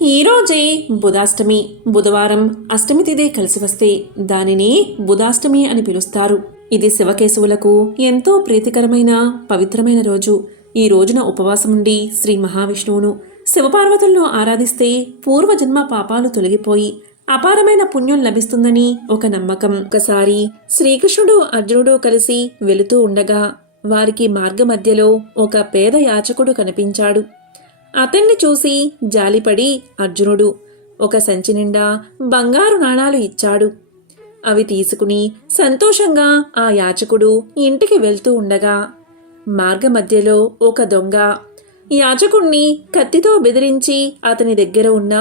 ఈరోజే బుధాష్టమి. బుధవారం అష్టమి తిథి కలిసి వస్తే దానిని బుధాష్టమి అని పిలుస్తారు. ఇది శివకేశవులకు ఎంతో ప్రీతికరమైన పవిత్రమైన రోజు. ఈ రోజున ఉపవాసం ఉండి శ్రీ మహావిష్ణువును శివపార్వతులను ఆరాధిస్తే పూర్వజన్మ పాపాలు తొలగిపోయి అపారమైన పుణ్యం లభిస్తుందని ఒక నమ్మకం. ఒకసారి శ్రీకృష్ణుడు అర్జునుడు కలిసి వెళుతూ ఉండగా వారికి మార్గమధ్యలో ఒక పేద యాచకుడు కనిపించాడు. అతన్ని చూసి జాలిపడి అర్జునుడు ఒక సంచి నిండా బంగారు నాణాలు ఇచ్చాడు. అవి తీసుకుని సంతోషంగా ఆ యాచకుడు ఇంటికి వెళ్తూ ఉండగా మార్గమధ్యలో ఒక దొంగ యాచకుణ్ణి కత్తితో బెదిరించి అతని దగ్గర ఉన్న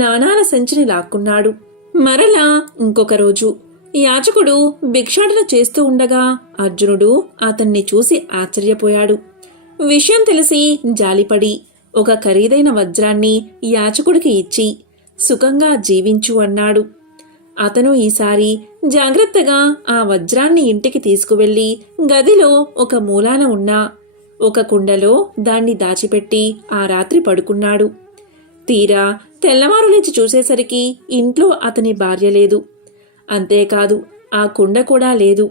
నాణాల సంచిని లాక్కున్నాడు. మరలా ఇంకొక రోజు యాచకుడు భిక్షాటన చేస్తూ ఉండగా అర్జునుడు అతన్ని చూసి ఆశ్చర్యపోయాడు. విషయం తెలిసి జాలిపడి ఒక ఖరీదైన వజ్రాన్ని యాచకుడికి ఇచ్చి సుఖంగా జీవించు అన్నాడు. అతను ఈసారి జాగ్రత్తగా ఆ వజ్రాన్ని ఇంటికి తీసుకువెళ్లి గదిలో ఒక మూలాన ఉన్న ఒక కుండలో దాన్ని దాచిపెట్టి ఆ రాత్రి పడుకున్నాడు. తీరా తెల్లవారు లేచి చూసేసరికి ఇంట్లో అతని భార్య లేదు. అంతేకాదు ఆ కుండ కూడా లేదు.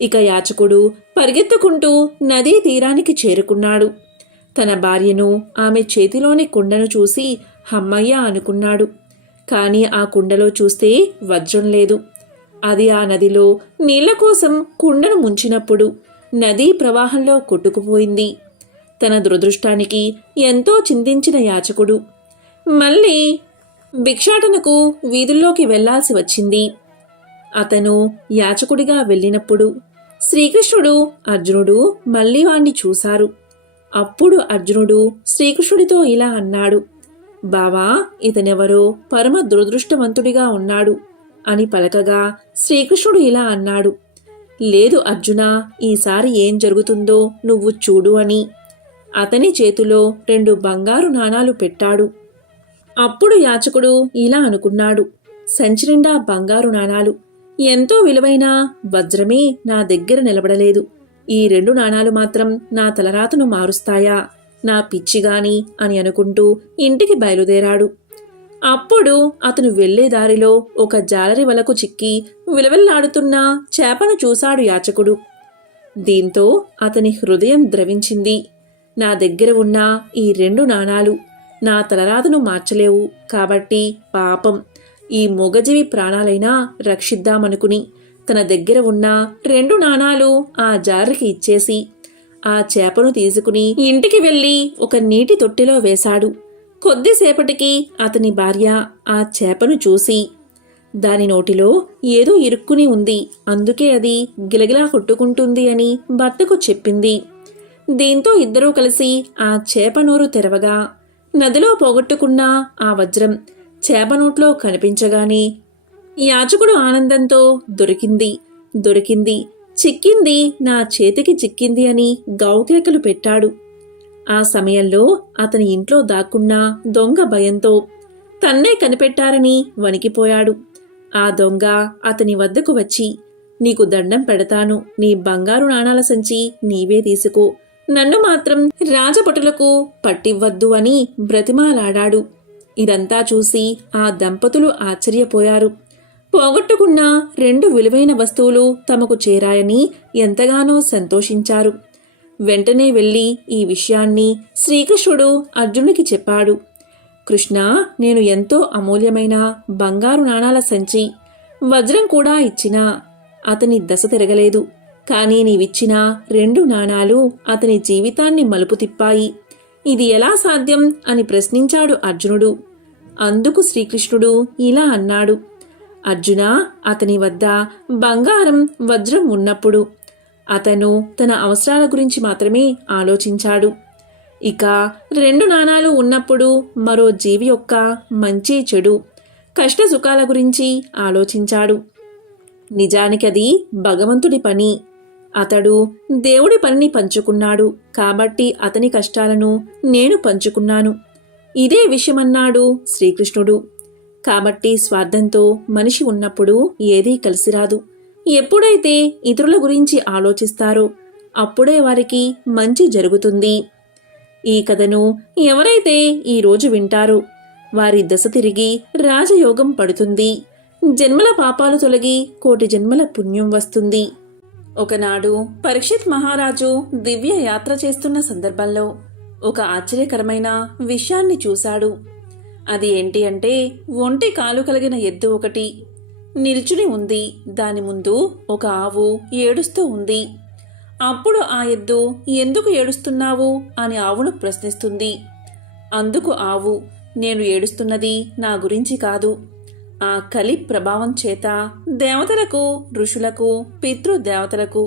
ఇక యాచకుడు పరిగెత్తుకుంటూ నదీ తీరానికి చేరుకున్నాడు. తన భార్యను ఆమె చేతిలోని కుండను చూసి హమ్మయ్య అనుకున్నాడు. కాని ఆ కుండలో చూస్తే వజ్రం లేదు. అది ఆ నదిలో నీళ్ల కోసం కుండను ముంచినప్పుడు నదీ ప్రవాహంలో కొట్టుకుపోయింది. తన దురదృష్టానికి ఎంతో చింతించిన యాచకుడు మళ్ళీ భిక్షాటనకు వీధుల్లోకి వెళ్లాల్సి వచ్చింది. అతను యాచకుడిగా వెళ్ళినప్పుడు శ్రీకృష్ణుడు అర్జునుడు మళ్ళీ వాణ్ణి చూశారు. అప్పుడు అర్జునుడు శ్రీకృష్ణుడితో ఇలా అన్నాడు, బావా, ఇతనెవరో పరమ దురదృష్టవంతుడిగా ఉన్నాడు అని పలకగా శ్రీకృష్ణుడు ఇలా అన్నాడు, లేదు అర్జునా, ఈసారి ఏం జరుగుతుందో నువ్వు చూడు అని అతని చేతిలో 2 బంగారు నాణాలు పెట్టాడు. అప్పుడు యాచకుడు ఇలా అనుకున్నాడు, సంచి నిండా బంగారు నాణాలు, ఎంతో విలువైన వజ్రమే నా దగ్గర నిలబడలేదు. ఈ 2 నాణాలు మాత్రం నా తలరాతను మారుస్తాయా, నా పిచ్చిగాని అని అనుకుంటూ ఇంటికి బయలుదేరాడు. అప్పుడు అతను వెళ్లే దారిలో ఒక జాలరి వలకు చిక్కి విలవిల్లాడుతున్న చేపను చూశాడు యాచకుడు. దీంతో అతని హృదయం ద్రవించింది. నా దగ్గర ఉన్న ఈ 2 నాణాలు నా తలరాతను మార్చలేవు, కాబట్టి పాపం ఈ మూగజీవి ప్రాణాలైనా రక్షిద్దామనుకుని తన దగ్గర ఉన్న 2 నాణాలు ఆ జారికి ఇచ్చేసి ఆ చేపను తీసుకుని ఇంటికి వెళ్లి ఒక నీటి తొట్టెలో వేశాడు. కొద్దిసేపటికి అతని భార్య ఆ చేపను చూసి దాని నోటిలో ఏదో ఇరుక్కుని ఉంది, అందుకే అది గిలగిలా కొట్టుకుంటుంది అని భర్తకు చెప్పింది. దీంతో ఇద్దరూ కలిసి ఆ చేప నోరు తెరవగా నదిలో పోగొట్టుకున్న ఆ వజ్రం చేప నోట్లో కనిపించగానే యాచకుడు ఆనందంతో దొరికింది, చిక్కింది, నా చేతికి చిక్కింది అని గావుకేకలు పెట్టాడు. ఆ సమయంలో అతని ఇంట్లో దాక్కున్న దొంగ భయంతో తన్నే కనిపెట్టారని వణికిపోయాడు. ఆ దొంగ అతని వద్దకు వచ్చి, నీకు దండం పెడతాను, నీ బంగారు నాణాల సంచి నీవే తీసుకో, నన్ను మాత్రం రాజభటులకు పట్టివ్వద్దు అని బ్రతిమాలాడాడు. ఇదంతా చూసి ఆ దంపతులు ఆశ్చర్యపోయారు. పోగొట్టుకున్న 2 విలువైన వస్తువులు తమకు చేరాయని ఎంతగానో సంతోషించారు. వెంటనే వెళ్లి ఈ విషయాన్ని శ్రీకృష్ణుడు అర్జునుడికి చెప్పాడు. కృష్ణ, నేను ఎంతో అమూల్యమైన బంగారు నాణాల సంచి, వజ్రం కూడా ఇచ్చినా అతని దశ తిరగలేదు. కానీ నీవిచ్చిన 2 నాణాలు అతని జీవితాన్ని మలుపు తిప్పాయి. ఇది ఎలా సాధ్యం అని ప్రశ్నించాడు అర్జునుడు. అందుకు శ్రీకృష్ణుడు ఇలా అన్నాడు, అర్జున, అతని వద్ద బంగారం వజ్రం ఉన్నప్పుడు అతను తన అవసరాల గురించి మాత్రమే ఆలోచించాడు. ఇక 2 నాణాలు ఉన్నప్పుడు మరో జీవి యొక్క మంచి చెడు కష్ట సుఖాల గురించి ఆలోచించాడు. నిజానికి అది భగవంతుడి పని. అతడు దేవుడి పనిని పంచుకున్నాడు, కాబట్టి అతని కష్టాలను నేను పంచుకున్నాను. ఇదే విషయమన్నాడు శ్రీకృష్ణుడు. కాబట్టి స్వార్థంతో మనిషి ఉన్నప్పుడు ఏదీ కలిసిరాదు. ఎప్పుడైతే ఇతరుల గురించి ఆలోచిస్తారో అప్పుడే వారికి మంచి జరుగుతుంది. ఈ కథను ఎవరైతే ఈరోజు వింటారో వారి దశ తిరిగి రాజయోగం పడుతుంది. జన్మల పాపాలు తొలగి కోటి జన్మల పుణ్యం వస్తుంది. ఒకనాడు పరీక్షిత్ మహారాజు దివ్య యాత్ర చేస్తున్న సందర్భంలో ఒక ఆశ్చర్యకరమైన విషయాన్ని చూశాడు. అది ఏంటి అంటే, ఒంటి కాలు కలిగిన ఎద్దు ఒకటి నిల్చుని ఉంది. దాని ముందు ఒక ఆవు ఏడుస్తూ ఉంది. అప్పుడు ఆ ఎద్దు, ఎందుకు ఏడుస్తున్నావు అని ఆవును ప్రశ్నిస్తుంది. అందుకు ఆవు, నేను ఏడుస్తున్నది నా గురించి కాదు, ఆ కలి ప్రభావం చేత దేవతలకు, ఋషులకు, పితృదేవతలకు,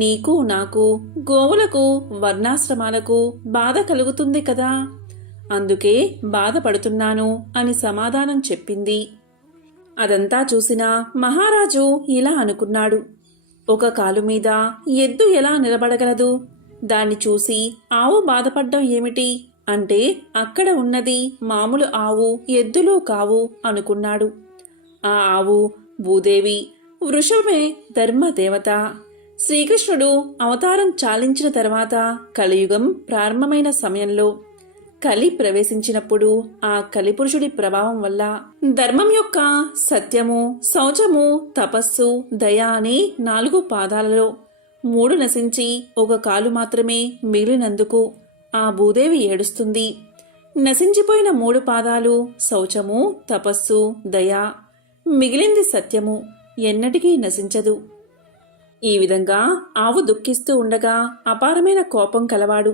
నీకు నాకు, గోవులకు, వర్ణాశ్రమాలకు బాధ కలుగుతుంది కదా, అందుకే బాధపడుతున్నాను అని సమాధానం చెప్పింది. అదంతా చూసిన మహారాజు ఇలా అనుకున్నాడు, ఒక కాలు మీద ఎద్దు ఎలా నిలబడగలదు? దాన్ని చూసి ఆవు బాధపడ్డం ఏమిటి అంటే, అక్కడ ఉన్నది మామూలు ఆవు, ఎద్దులు కావు అనుకున్నాడు. ఆ ఆవు భూదేవి, వృషభమే ధర్మదేవత. శ్రీకృష్ణుడు అవతారం చాలించిన తర్వాత కలియుగం ప్రారంభమైన సమయంలో కలి ప్రవేశించినప్పుడు ఆ కలిపురుషుడి ప్రభావం వల్ల ధర్మం యొక్క సత్యము, శౌచము, తపస్సు, దయ అనే 4 పాదాలలో 3 నశించి ఒక కాలు మాత్రమే మిగిలినందుకు ఆ భూదేవి ఏడుస్తుంది. నశించిపోయిన 3 పాదాలు శౌచము, తపస్సు, దయ, మిగిలింది సత్యము, ఎన్నటికీ నశించదు. ఈ విధంగా ఆవు దుఃఖిస్తూ ఉండగా అపారమైన కోపం కలవాడు,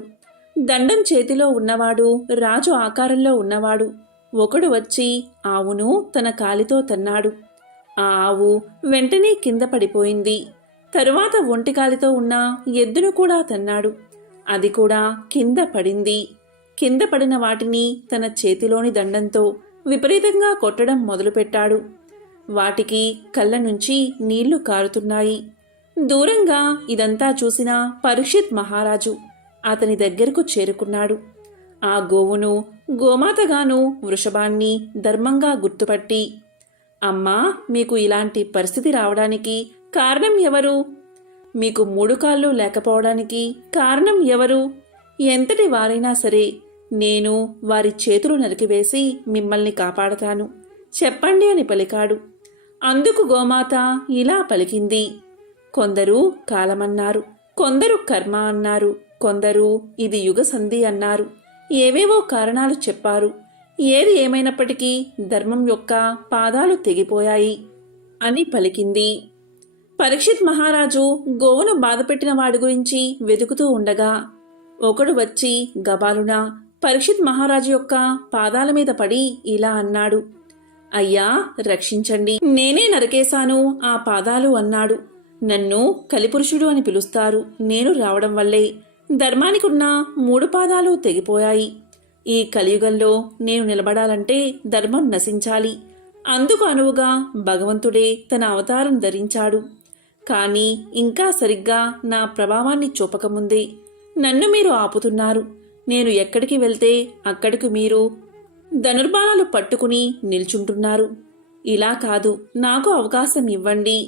దండం చేతిలో ఉన్నవాడు, రాజు ఆకారంలో ఉన్నవాడు ఒకడు వచ్చి ఆవును తన కాలితో తన్నాడు. ఆ ఆవు వెంటనే కింద పడిపోయింది. తరువాత ఒంటి కాలితో ఉన్న ఎద్దును కూడా తన్నాడు. అది కూడా కింద పడింది. కింద పడిన వాటిని తన చేతిలోని దండంతో విపరీతంగా కొట్టడం మొదలుపెట్టాడు. వాటికి కళ్ళ నుంచి నీళ్లు కారుతున్నాయి. దూరంగా ఇదంతా చూసిన పరీక్షిత్ మహారాజు అతని దగ్గరకు చేరుకున్నాడు. ఆ గోవును గోమాతగాను, వృషభాన్ని ధర్మంగా గుర్తుపట్టి, అమ్మా, మీకు ఇలాంటి పరిస్థితి రావడానికి కారణం ఎవరు? మీకు 3 కాళ్ళు లేకపోవడానికి కారణం ఎవరు? ఎంతటి వారైనా సరే నేను వారి చేతులు నరికివేసి మిమ్మల్ని కాపాడతాను, చెప్పండి అని పలికాడు. అందుకు గోమాత ఇలా పలికింది, కొందరు కాలమన్నారు, కొందరు కర్మ అన్నారు, కొందరు ఇది యుగ సంధి అన్నారు, ఏవేవో కారణాలు చెప్పారు. ఏది ఏమైనప్పటికీ ధర్మం యొక్క పాదాలు తెగిపోయాయి అని పలికింది. పరీక్షిత్ మహారాజు గోవును బాధపెట్టిన వాడి గురించి వెతుకుతూ ఉండగా ఒకడు వచ్చి గబాలున పరీక్షిత్ మహారాజు యొక్క పాదాల మీద పడి ఇలా అన్నాడు, అయ్యా, రక్షించండి, నేనే నరికేశాను ఆ పాదాలు అన్నాడు. నన్ను కలిపురుషుడు అని పిలుస్తారు. నేను రావడం వల్లే ధర్మానికున్న 3 పాదాలు తెగిపోయాయి. ఈ కలియుగంలో నేను నిలబడాలంటే ధర్మం నశించాలి. అందుకు అనువుగా భగవంతుడే తన అవతారం ధరించాడు. కానీ ఇంకా సరిగ్గా నా ప్రభావాన్ని చూపకముందే నన్ను మీరు ఆపుతున్నారు. నేను ఎక్కడికి వెళ్తే అక్కడికి మీరు ధనుర్బాణాలు పట్టుకుని నిల్చుంటున్నారు. ఇలా కాదు, నాకు అవకాశం ఇవ్వండి.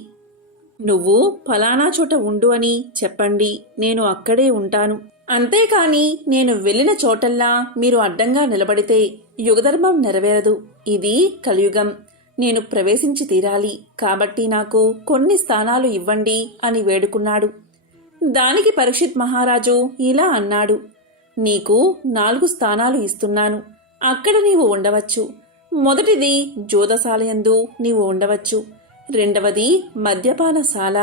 నువ్వు ఫలానా చోట ఉండు అని చెప్పండి, నేను అక్కడే ఉంటాను. అంతేకాని నేను వెళ్ళిన చోటల్లా మీరు అడ్డంగా నిలబడితే యుగధర్మం నెరవేరదు. ఇది కలియుగం. నేను ప్రవేశించి తీరాలి. కాబట్టి నాకు కొన్ని స్థానాలు ఇవ్వండి అని వేడుకున్నాడు. దానికి పరీక్షిత్ మహారాజు ఇలా అన్నాడు, నీకు 4 స్థానాలు ఇస్తున్నాను. అక్కడ నీవు ఉండవచ్చు. మొదటిది జోదశాలయందు నీవు ఉండవచ్చు. రెండవది మద్యపానశాల.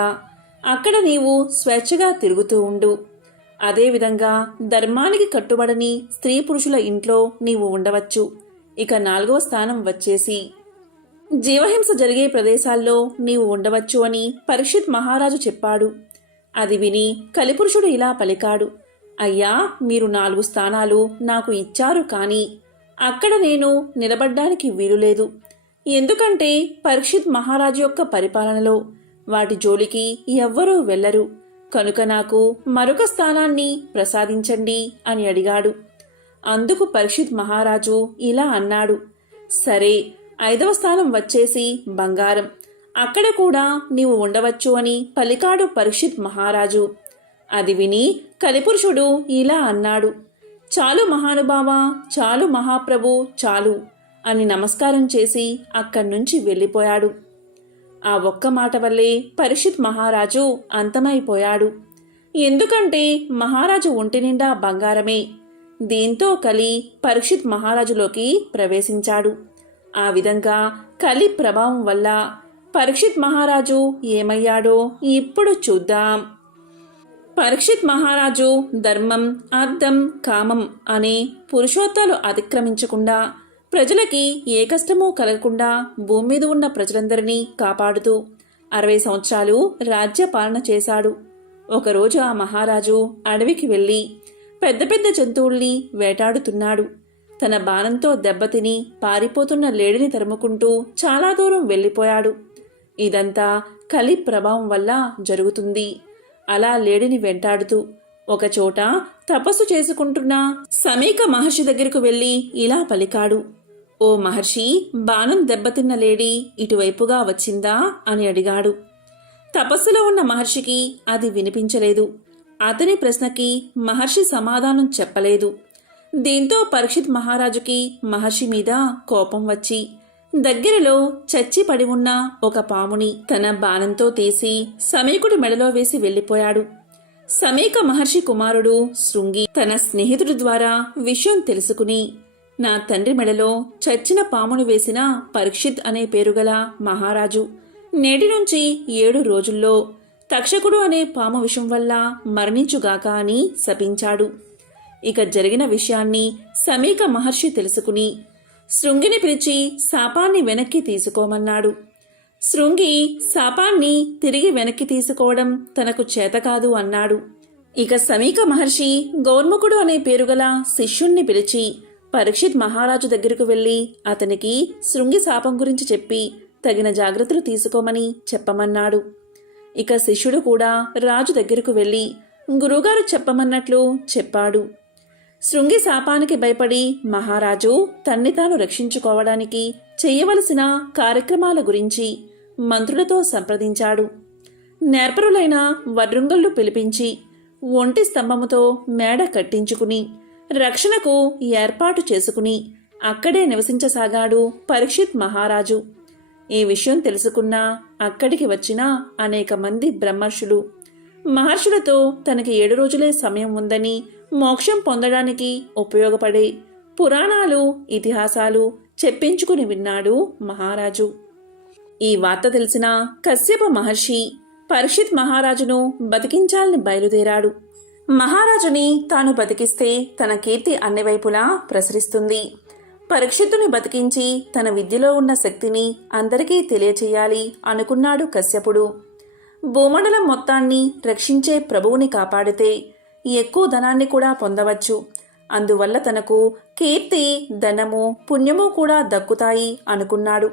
అక్కడ నీవు స్వేచ్ఛగా తిరుగుతూ ఉండు. అదేవిధంగా ధర్మానికి కట్టుబడని స్త్రీ పురుషుల ఇంట్లో నీవు ఉండవచ్చు. ఇక 4వ స్థానం వచ్చేసి జీవహింస జరిగే ప్రదేశాల్లో నీవు ఉండవచ్చు అని పరీక్షిత్ మహారాజు చెప్పాడు. అది విని కలిపురుషుడు ఇలా పలికాడు, అయ్యా, మీరు 4 స్థానాలు నాకు ఇచ్చారు, కానీ అక్కడ నేను నిలబడ్డానికి వీలులేదు. ఎందుకంటే పరీక్షిత్ మహారాజు యొక్క పరిపాలనలో వాటి జోలికి ఎవ్వరూ వెళ్లరు. కనుక నాకు మరొక స్థానాన్ని ప్రసాదించండి అని అడిగాడు. అందుకు పరీక్షిత్ మహారాజు ఇలా అన్నాడు, సరే, 5వ స్థానం వచ్చేసి బంగారం. అక్కడ కూడా నీవు ఉండవచ్చు అని పలికాడు పరీక్షిత్ మహారాజు. అది విని కలిపురుషుడు ఇలా అన్నాడు, చాలు మహానుభావా, చాలు మహాప్రభు, చాలు. అని నమస్కారం చేసి అక్కడి నుంచి వెళ్ళిపోయాడు. ఆ ఒక్క మాట వల్లే పరీక్షిత్ మహారాజు అంతమైపోయాడు. ఎందుకంటే మహారాజు ఒంటి నిండా బంగారమే. దీంతో కలి పరీక్షిత్ మహారాజులోకి ప్రవేశించాడు. ఆ విధంగా కలి ప్రభావం వల్ల పరీక్షిత్ మహారాజు ఏమయ్యాడో ఇప్పుడు చూద్దాం. పరీక్షిత్ మహారాజు ధర్మం, అర్థం, కామం అనే పురుషోత్తాలు అతిక్రమించకుండా, ప్రజలకి ఏ కష్టమూ కలగకుండా భూమి మీద ఉన్న ప్రజలందరినీ కాపాడుతూ 60 సంవత్సరాలు రాజ్య పాలన చేశాడు. ఒకరోజు ఆ మహారాజు అడవికి వెళ్ళి పెద్ద పెద్ద జంతువుల్ని వేటాడుతున్నాడు. తన బాణంతో దెబ్బతిని పారిపోతున్న లేడిని తరుముకుంటూ చాలా దూరం వెళ్ళిపోయాడు. ఇదంతా కలి ప్రభావం వల్ల జరుగుతుంది. అలా లేడిని వెంటాడుతూ ఒకచోట తపస్సు చేసుకుంటున్న సమీక మహర్షి దగ్గరకు వెళ్ళి ఇలా పలికాడు. ఓ మహర్షి, బాణం దెబ్బతిన్న లేడి ఇటువైపుగా వచ్చిందా అని అడిగాడు. తపస్సులో ఉన్న మహర్షికి అది వినిపించలేదు. అతని ప్రశ్నకి మహర్షి సమాధానం చెప్పలేదు. దీంతో పరీక్షిత్ మహారాజుకి మహర్షి మీద కోపం వచ్చి దగ్గరలో చచ్చి పడి ఉన్న ఒక పాముని తన బాణంతో తీసి సమీకుడి మెడలో వేసి వెళ్ళిపోయాడు. సమీక మహర్షి కుమారుడు శృంగి తన స్నేహితుడి ద్వారా విషయం తెలుసుకుని, నా తండ్రి మెడలో చచ్చిన పామును వేసిన పరీక్షిత్ అనే పేరుగల మహారాజు నేటి నుంచి 7 రోజుల్లో తక్షకుడు అనే పాము విషం వల్ల మరణించుగాక అని శపించాడు. ఇక జరిగిన విషయాన్ని సమీక మహర్షి తెలుసుకుని శృంగిని పిలిచి శాపాన్ని వెనక్కి తీసుకోమన్నాడు. శృంగి శాపాన్ని తిరిగి వెనక్కి తీసుకోవడం తనకు చేతకాదు అన్నాడు. ఇక సమీక మహర్షి గౌర్ముఖుడు అనే పేరుగల శిష్యుణ్ణి పిలిచి పరీక్షిత్ మహారాజు దగ్గరకు వెళ్లి అతనికి శృంగి శాపం గురించి చెప్పి తగిన జాగ్రత్తలు తీసుకోమని చెప్పమన్నాడు. ఇక శిష్యుడు కూడా రాజు దగ్గరకు వెళ్లి గురువుగారు చెప్పమన్నట్లు చెప్పాడు. శృంగి శాపానికి భయపడి మహారాజు తన్ని తాను రక్షించుకోవడానికి చెయ్యవలసిన కార్యక్రమాల గురించి మంత్రులతో సంప్రదించాడు. నేర్పరులైన వడ్రుంగళ్ళు పిలిపించి ఒంటి స్తంభముతో మేడ కట్టించుకుని రక్షణకు ఏర్పాటు చేసుకుని అక్కడే నివసించసాగాడు పరీక్షిత్ మహారాజు. ఈ విషయం తెలుసుకున్న అక్కడికి వచ్చిన అనేక మంది బ్రహ్మర్షులు మహర్షులతో తనకి 7 రోజులే సమయం ఉందని, మోక్షం పొందడానికి ఉపయోగపడే పురాణాలు, ఇతిహాసాలు చెప్పించుకుని విన్నాడు మహారాజు. ఈ వార్త తెలిసిన కశ్యప మహర్షి పరీక్షిత్ మహారాజును బతికించాలని బయలుదేరాడు. మహారాజుని తాను బతికిస్తే తన కీర్తి అన్ని వైపులా ప్రసరిస్తుంది. పరీక్షిత్తుని బతికించి తన విద్యలో ఉన్న శక్తిని అందరికీ తెలియచేయాలి అనుకున్నాడు కశ్యపుడు. భూమండలం మొత్తాన్ని రక్షించే ప్రభువుని కాపాడితే ఎక్కువ ధనాన్ని కూడా పొందవచ్చు. అందువల్ల తనకు కీర్తి, ధనము, పుణ్యము కూడా దక్కుతాయి అనుకున్నాడు.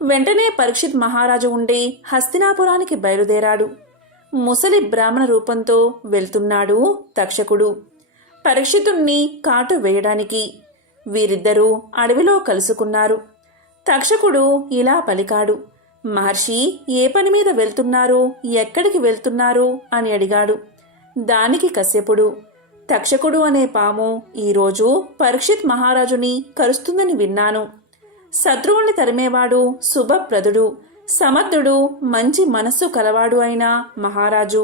వెంటనే పరీక్షిత్ మహారాజు ఉండే హస్తినాపురానికి బయలుదేరాడు. ముసలి బ్రాహ్మణ రూపంతో వెళ్తున్నాడు తక్షకుడు పరీక్షితుణ్ణి కాటు వేయడానికి. వీరిద్దరూ అడవిలో కలుసుకున్నారు. తక్షకుడు ఇలా పలికాడు. మహర్షి, ఏ పని మీద వెళ్తున్నారు, ఎక్కడికి వెళ్తున్నారు అని అడిగాడు. దానికి కశ్యపుడు, తక్షకుడు అనే పాము ఈరోజు పరీక్షిత్ మహారాజుని కరుస్తుందని విన్నాను. శత్రువుల్ని తరిమేవాడు, శుభప్రదుడు, సమర్థుడు, మంచి మనస్సు కలవాడు అయిన మహారాజు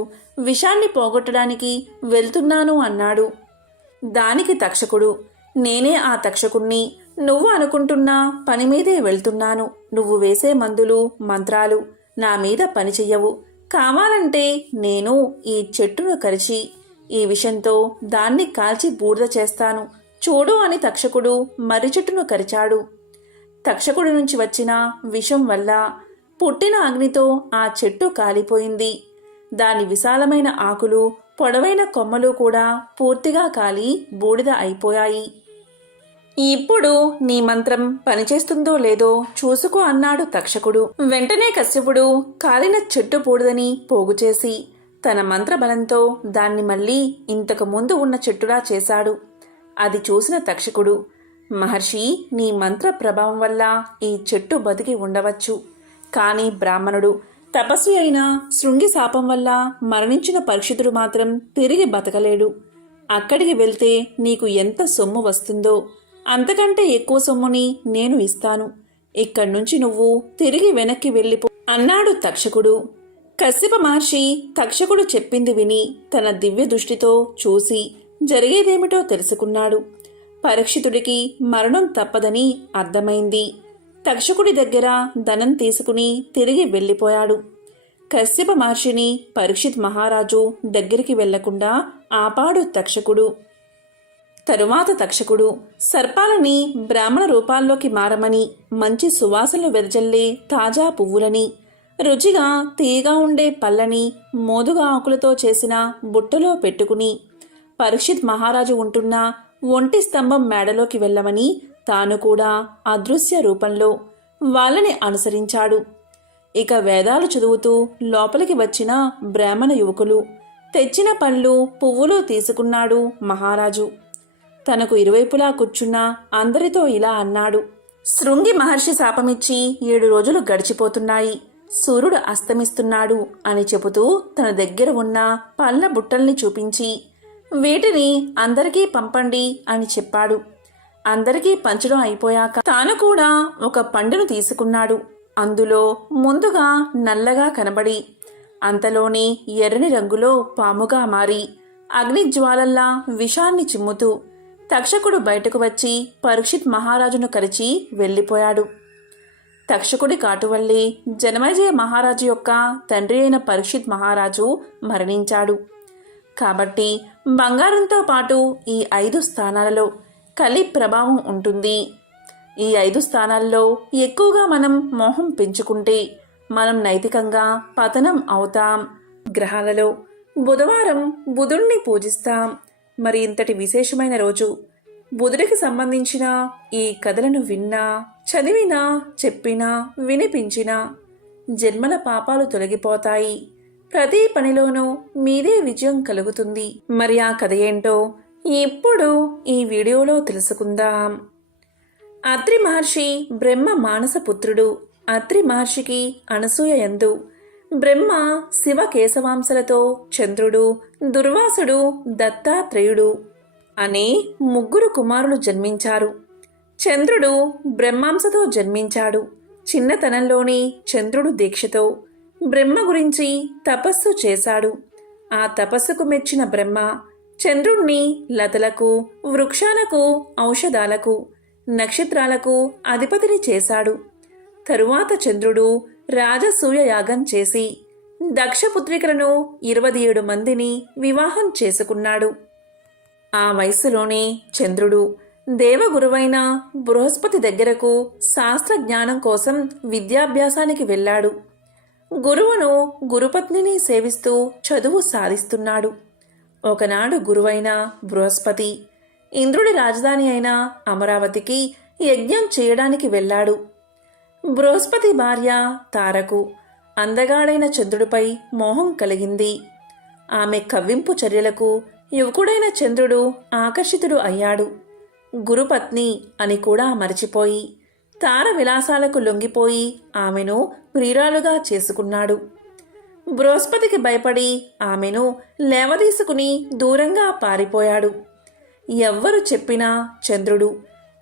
విషాన్ని పోగొట్టడానికి వెళ్తున్నాను అన్నాడు. దానికి తక్షకుడు, నేనే ఆ తక్షకుణ్ణి. నువ్వు అనుకుంటున్న పని మీదే వెళ్తున్నాను. నువ్వు వేసే మందులు, మంత్రాలు నా మీద పని చెయ్యవు. కావాలంటే నేను ఈ చెట్టును కరిచి ఈ విషంతో దాన్ని కాల్చి బూడిద చేస్తాను చూడు అని తక్షకుడు మర్రి చెట్టును కరిచాడు. తక్షకుడి నుంచి వచ్చిన విషం వల్ల పుట్టిన అగ్నితో ఆ చెట్టు కాలిపోయింది. దాని విశాలమైన ఆకులు, పొడవైన కొమ్మలు కూడా పూర్తిగా కాలి బూడిద అయిపోయాయి. ఇప్పుడు నీ మంత్రం పనిచేస్తుందో లేదో చూసుకో అన్నాడు తక్షకుడు. వెంటనే కశ్యపుడు కాలిన చెట్టు బూడిదని పోగుచేసి తన మంత్రబలంతో దాన్ని మళ్లీ ఇంతకు ముందు ఉన్న చెట్టులా చేశాడు. అది చూసిన తక్షకుడు, మహర్షి, నీ మంత్ర ప్రభావం వల్ల ఈ చెట్టు బతికి ఉండవచ్చు. కాని బ్రాహ్మణుడు, తపస్వి అయిన శృంగి శాపం వల్ల మరణించిన పరీక్షితుడు మాత్రం తిరిగి బతకలేడు. అక్కడికి వెళ్తే నీకు ఎంత సొమ్ము వస్తుందో. అంతకంటే ఎక్కువ సొమ్ముని నేను ఇస్తాను. ఇక్కడి నుంచి నువ్వు తిరిగి వెనక్కి వెళ్ళిపో అన్నాడు తక్షకుడు. కశ్యప మహర్షి తక్షకుడు చెప్పింది విని తన దివ్య దృష్టితో చూసి జరిగేదేమిటో తెలుసుకున్నాడు. పరీక్షితుడికి మరణం తప్పదని అర్థమైంది. తక్షకుడి దగ్గర ధనం తీసుకుని తిరిగి వెళ్ళిపోయాడు. కశ్యప మహర్షిని పరీక్షిత్ మహారాజు దగ్గరికి వెళ్లకుండా ఆపాడు తక్షకుడు. తరువాత తక్షకుడు సర్పాలని బ్రాహ్మణ రూపాల్లోకి మారమని, మంచి సువాసనలు వెదజల్లే తాజా పువ్వులని, రుచిగా తీయగా ఉండే పళ్ళని మోదుగా ఆకులతో చేసిన బుట్టలో పెట్టుకుని పరీక్షిత్ మహారాజు ఉంటున్న ఒంటి స్తంభం మేడలోకి వెళ్ళమని తాను కూడా అదృశ్య రూపంలో వాళ్ళని అనుసరించాడు. ఇక వేదాలు చదువుతూ లోపలికి వచ్చిన బ్రాహ్మణ యువకులు తెచ్చిన పళ్ళు పువ్వులు తీసుకున్నాడు మహారాజు. తనకు ఇరువైపులా కూర్చున్న అందరితో ఇలా అన్నాడు. శృంగి మహర్షి శాపమిచ్చి 7 రోజులు గడిచిపోతున్నాయి. సూర్యుడు అస్తమిస్తున్నాడు అని చెబుతూ తన దగ్గర ఉన్న పళ్ళ బుట్టల్ని చూపించి వీటిని అందరికీ పంపండి అని చెప్పాడు. అందరికీ పంచడం అయిపోయాక తాను కూడా ఒక పండును తీసుకున్నాడు. అందులో ముందుగా నల్లగా కనబడి అంతలోనే ఎర్రని రంగులో పాముగా మారి అగ్నిజ్వాలల్లా విషాన్ని చిమ్ముతూ తక్షకుడు బయటకు వచ్చి పరీక్షిత్ మహారాజును కరిచి వెళ్ళిపోయాడు. తక్షకుడి కాటు వల్లే జనమేజయ మహారాజు యొక్క తండ్రి అయిన పరీక్షిత్ మహారాజు మరణించాడు. కాబట్టి బంగారంతో పాటు ఈ 5 స్థానాలలో కలి ప్రభావం ఉంటుంది. ఈ 5 స్థానాల్లో ఎక్కువగా మనం మోహం పెంచుకుంటే మనం నైతికంగా పతనం అవుతాం. గ్రహాలలో బుధవారం బుధుణ్ణి పూజిస్తాం. మరి ఇంతటి విశేషమైన రోజు బుధుడికి సంబంధించిన ఈ కథలను విన్నా, చదివినా, చెప్పినా, వినిపించినా జన్మల పాపాలు తొలగిపోతాయి. ప్రతి పనిలోనూ మీదే విజయం కలుగుతుంది. మరి ఆ కథ ఏంటో ఇప్పుడు ఈ వీడియోలో తెలుసుకుందాం. అత్రి మహర్షి బ్రహ్మ మానసపుత్రుడు. అత్రి మహర్షికి అనసూయ యందు బ్రహ్మ శివ కేశవాంశలతో చంద్రుడు, దుర్వాసుడు, దత్తాత్రేయుడు అనే 3 కుమారులు జన్మించారు. చంద్రుడు బ్రహ్మాంశతో జన్మించాడు. చిన్నతనంలోనే చంద్రుడు దీక్షతో బ్రహ్మ గురించి తపస్సు చేశాడు. ఆ తపస్సుకు మెచ్చిన బ్రహ్మ చంద్రుణ్ణి లతలకు, వృక్షాలకు, ఔషధాలకు, నక్షత్రాలకు అధిపతిని చేశాడు. తరువాత చంద్రుడు రాజసూయ యాగం చేసి దక్షపుత్రికలను 27 మందిని వివాహం చేసుకున్నాడు. ఆ వయస్సులోనే చంద్రుడు దేవగురువైన బృహస్పతి దగ్గరకు శాస్త్ర జ్ఞానం కోసం విద్యాభ్యాసానికి వెళ్ళాడు. గురువును, గురుపత్నిని సేవిస్తూ చదువు సాధిస్తున్నాడు. ఒకనాడు గురువైన బృహస్పతి ఇంద్రుడి రాజధాని అయిన అమరావతికి యజ్ఞం చేయడానికి వెళ్ళాడు. బృహస్పతి భార్య తారకు అందగాడైన చంద్రుడిపై మోహం కలిగింది. ఆమె కవ్వింపు చర్యలకు యువకుడైన చంద్రుడు ఆకర్షితుడు అయ్యాడు. గురుపత్ని అని కూడా మరచిపోయి తార విలాసాలకు లొంగిపోయి ఆమెను ప్రియురాలుగా చేసుకున్నాడు. బృహస్పతికి భయపడి ఆమెను లేవదీసుకుని దూరంగా పారిపోయాడు. ఎవ్వరు చెప్పినా చంద్రుడు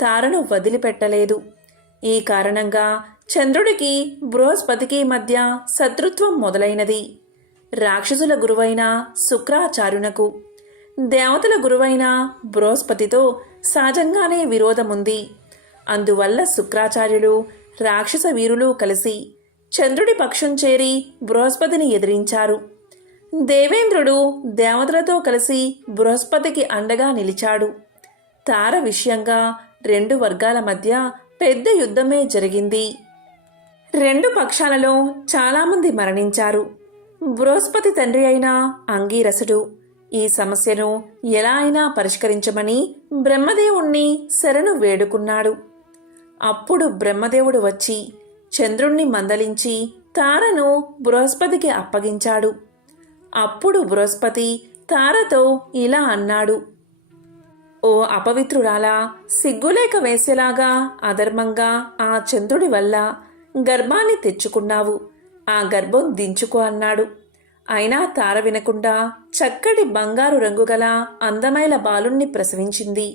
తారను వదిలిపెట్టలేదు. ఈ కారణంగా చంద్రుడికి బృహస్పతికి మధ్య శత్రుత్వం మొదలైనది. రాక్షసుల గురువైన శుక్రాచార్యునకు దేవతల గురువైన బృహస్పతితో సహజంగానే విరోధముంది. అందువల్ల శుక్రాచార్యులు, రాక్షస వీరులు కలిసి చంద్రుడి పక్షం చేరి బృహస్పతిని ఎదిరించారు. దేవేంద్రుడు దేవతలతో కలిసి బృహస్పతికి అండగా నిలిచాడు. తార విషయంగా 2 వర్గాల మధ్య పెద్ద యుద్ధమే జరిగింది. 2 పక్షాలలో చాలామంది మరణించారు. బృహస్పతి తండ్రి అయిన అంగీరసుడు ఈ సమస్యను ఎలా అయినా పరిష్కరించమని బ్రహ్మదేవుణ్ణి శరణు వేడుకున్నాడు. అప్పుడు బ్రహ్మదేవుడు వచ్చి చంద్రుణ్ణి మందలించి తారను బృహస్పతికి అప్పగించాడు. అప్పుడు బృహస్పతి తారతో ఇలా అన్నాడు. ఓ అపవిత్రురాలా, సిగ్గులేక వేసేలాగా అధర్మంగా ఆ చంద్రుడి వల్ల గర్భాన్ని తెచ్చుకున్నావు. ఆ గర్భం దించుకో అన్నాడు. అయినా తార వినకుండా చక్కటి బంగారు రంగుగల అందమైన బాలుణ్ణి ప్రసవించింది.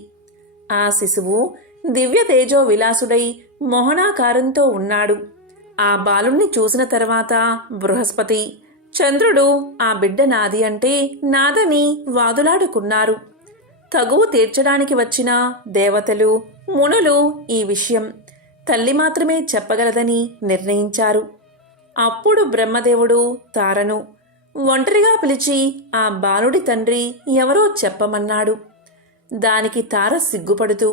ఆ శిశువు దివ్య తేజో విలాసుడై మోహనాకారంతో ఉన్నాడు. ఆ బాలుణ్ణి చూసిన తర్వాత బృహస్పతి, చంద్రుడు ఆ బిడ్డ నాది అంటే నాదని వాదులాడుకున్నారు. తగువు తీర్చడానికి వచ్చిన దేవతలు, మునులు ఈ విషయం తల్లి మాత్రమే చెప్పగలదని నిర్ణయించారు. అప్పుడు బ్రహ్మదేవుడు తారను ఒంటరిగా పిలిచి ఆ బాలుడి తండ్రి ఎవరో చెప్పమన్నాడు. దానికి తార సిగ్గుపడుతూ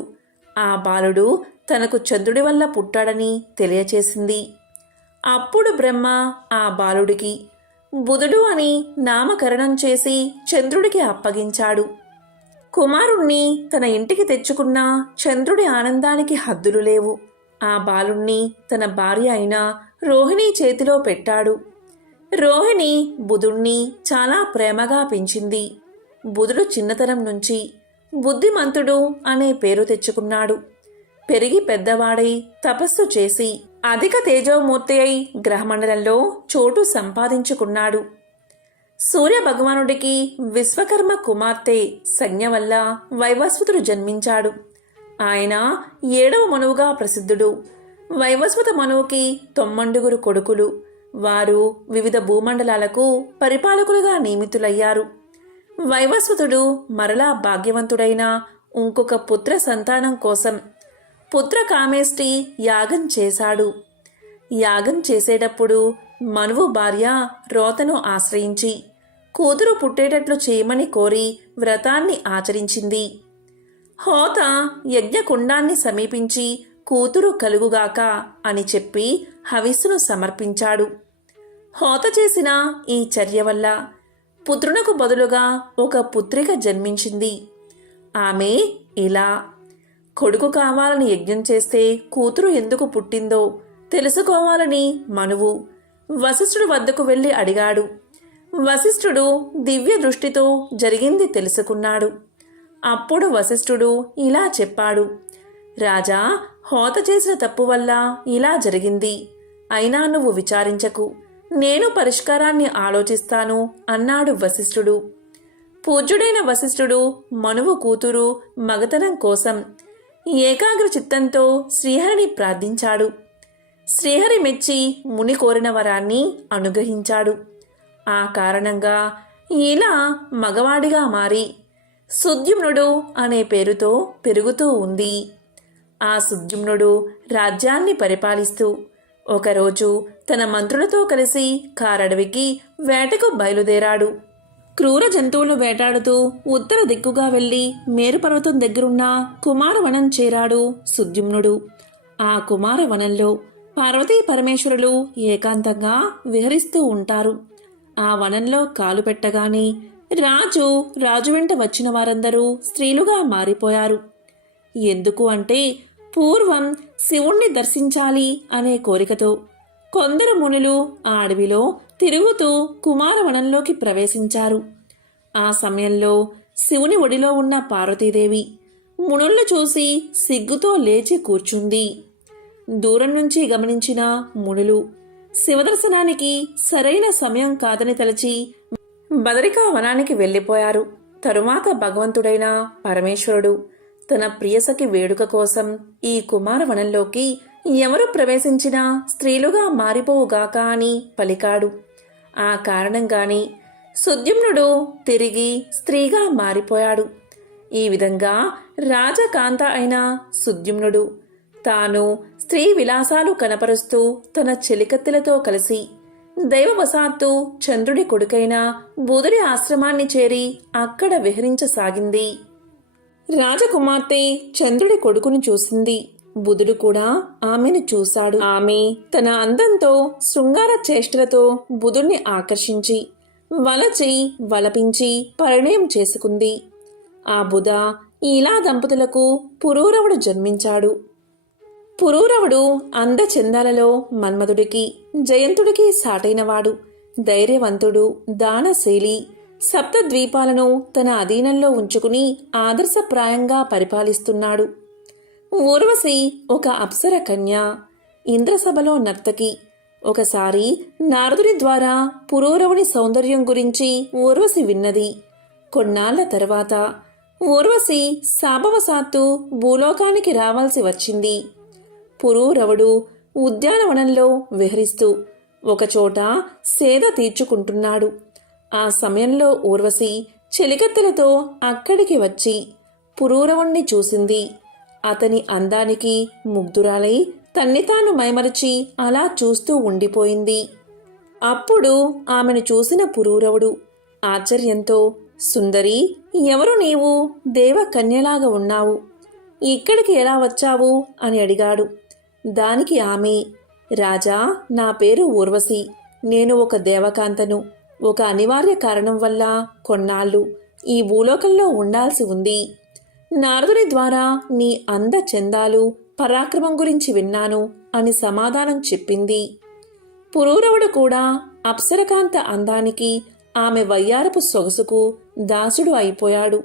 ఆ బాలుడు తనకు చంద్రుడి వల్ల పుట్టాడని తెలియచేసింది. అప్పుడు బ్రహ్మ ఆ బాలుడికి బుధుడు అని నామకరణం చేసి చంద్రుడికి అప్పగించాడు. కుమారుణ్ణి తన ఇంటికి తెచ్చుకున్న చంద్రుడి ఆనందానికి హద్దులు లేవు. ఆ బాలుణ్ణి తన భార్య అయిన రోహిణి చేతిలో పెట్టాడు. రోహిణి బుధుణ్ణి చాలా ప్రేమగా పెంచింది. బుధుడు చిన్నతనం నుంచి బుద్ధిమంతుడు అనే పేరు తెచ్చుకున్నాడు. పెరిగి పెద్దవాడై తపస్సు చేసి అధిక తేజోమూర్తి అయి గ్రహమండలంలో చోటు సంపాదించుకున్నాడు. సూర్య భగవానుడికి విశ్వకర్మ కుమార్తె సంజ్ఞ వల్ల వైవస్వతుడు జన్మించాడు. ఆయన 7వ మనువుగా ప్రసిద్ధుడు. వైవస్వత మనువుకి 9 కొడుకులు. వారు వివిధ భూమండలాలకు పరిపాలకులుగా నియమితులయ్యారు. వైవస్వతుడు మరలా భాగ్యవంతుడైన ఇంకొక పుత్ర సంతానం కోసం పుత్రకామేష్టి యాగం చేశాడు. యాగం చేసేటప్పుడు మనువు భార్య రోతను ఆశ్రయించి కూతురు పుట్టేటట్లు చేయమని కోరి వ్రతాన్ని ఆచరించింది. హోత యజ్ఞకుండాన్ని సమీపించి కూతురు కలుగుగాక అని చెప్పి హవిస్సును సమర్పించాడు. హోత చేసిన ఈ చర్య వల్ల పుత్రునకు బదులుగా ఒక పుత్రిక జన్మించింది. ఆమె ఇలా, కొడుకు కావాలని యజ్ఞం చేస్తే కూతురు ఎందుకు పుట్టిందో తెలుసుకోవాలని మనువు వశిష్ఠుడి వద్దకు వెళ్ళి అడిగాడు. వశిష్ఠుడు దివ్య దృష్టితో జరిగింది తెలుసుకున్నాడు. అప్పుడు వశిష్ఠుడు ఇలా చెప్పాడు, రాజా, హోత చేసిన తప్పు వల్ల ఇలా జరిగింది. అయినా నువ్వు విచారించకు, నేను పరిష్కారాన్ని ఆలోచిస్తాను అన్నాడు వశిష్ఠుడు. పూజ్యుడైన వశిష్ఠుడు మనువు కూతురు మగతనం కోసం ఏకాగ్ర చిత్తంతో శ్రీహరిని ప్రార్థించాడు. శ్రీహరి మెచ్చి ముని కోరిన వరాన్ని అనుగ్రహించాడు. ఆ కారణంగా ఇలా మగవాడిగా మారి సుద్యుమ్నుడు అనే పేరుతో పెరుగుతూ ఉంది. ఆ సుద్యుమ్నుడు రాజ్యాన్ని పరిపాలిస్తూ ఒకరోజు తన మంత్రులతో కలిసి కారడవికి వేటకు బయలుదేరాడు. క్రూర జంతువులు వేటాడుతూ ఉత్తర దిక్కుగా వెళ్లి మేరుపర్వతం దగ్గరున్న కుమారవనం చేరాడు సుద్యుమ్నుడు. ఆ కుమారవనంలో పార్వతీ పరమేశ్వరులు ఏకాంతంగా విహరిస్తూ ఉంటారు. ఆ వనంలో కాలు పెట్టగానే రాజు వెంట వచ్చిన వారందరూ స్త్రీలుగా మారిపోయారు. ఎందుకు అంటే పూర్వం శివుణ్ణి దర్శించాలి అనే కోరికతో కొందరు మునులు ఆ అడవిలో తిరుగుతూ కుమారవనంలోకి ప్రవేశించారు. ఆ సమయంలో శివుని ఒడిలో ఉన్న పార్వతీదేవి మునులను చూసి సిగ్గుతో లేచి కూర్చుంది. దూరం నుంచి గమనించిన మునులు శివదర్శనానికి సరైన సమయం కాదని తలచి బదరికా వనానికి వెళ్ళిపోయారు. తరువాత భగవంతుడైన పరమేశ్వరుడు తన ప్రియసఖి వేడుక కోసం ఈ కుమారవనంలోకి ఎవరు ప్రవేశించినా స్త్రీలుగా మారిపోవుగాక అని పలికాడు. ఆ కారణంగానే సుద్యుమ్నుడు తిరిగి స్త్రీగా మారిపోయాడు. ఈ విధంగా రాజకాంత అయిన సుద్యుమ్నుడు తాను స్త్రీ విలాసాలు కనపరుస్తూ తన చెలికత్తెలతో కలిసి దైవవశాత్తు చంద్రుడి కొడుకైన బుధుడి ఆశ్రమాన్ని చేరి అక్కడ విహరించసాగింది. రాజకుమార్తె చంద్రుడి కొడుకును చూసింది. బుధుడు కూడా ఆమెను చూశాడు. ఆమె తన అందంతో శృంగార చేష్టలతో బుధుణ్ణి ఆకర్షించి వలచి వలపించి పరిణయం చేసుకుంది. ఆ బుధ ఇలా దంపతులకు పురూరవుడు జన్మించాడు. పురూరవుడు అందచందాలలో మన్మధుడికి జయంతుడికి సాటైనవాడు. ధైర్యవంతుడు, దానశీలి, సప్తద్వీపాలను తన అధీనంలో ఉంచుకుని ఆదర్శప్రాయంగా పరిపాలిస్తున్నాడు. ఊర్వశి ఒక అప్సర కన్య, ఇంద్రసభలో నర్తకి. ఒకసారి నారదుని ద్వారా పురూరవుని సౌందర్యం గురించి ఊర్వశి విన్నది. కొన్నాళ్ల తర్వాత ఊర్వశి శాపవశాత్తు భూలోకానికి రావాల్సి వచ్చింది. పురూరవుడు ఉద్యానవనంలో విహరిస్తూ ఒకచోట సేద తీర్చుకుంటున్నాడు. ఆ సమయంలో ఊర్వశి చెలికత్తెలతో అక్కడికి వచ్చి పురూరవుణ్ణి చూసింది. అతని అందానికి ముగ్ధురాలై తన్ని తాను మైమరచి అలా చూస్తూ ఉండిపోయింది. అప్పుడు ఆమెను చూసిన పురూరవుడు ఆశ్చర్యంతో, సుందరి, ఎవరు నీవు? దేవకన్యలాగా ఉన్నావు. ఇక్కడికి ఎలా వచ్చావు అని అడిగాడు. దానికి ఆమె, రాజా, నా పేరు ఊర్వశి. నేను ఒక దేవకాంతను. ఒక అనివార్య కారణం వల్ల కొన్నాళ్ళు ఈ భూలోకంలో ఉండాల్సి ఉంది. నారదుని ద్వారా నీ అంద చందాలు పరాక్రమం గురించి విన్నాను అని సమాధానం చెప్పింది. పురూరవుడు కూడా అప్సరకాంత అందానికి, ఆమె వయ్యారపు సొగసుకు దాసుడు అయిపోయాడు.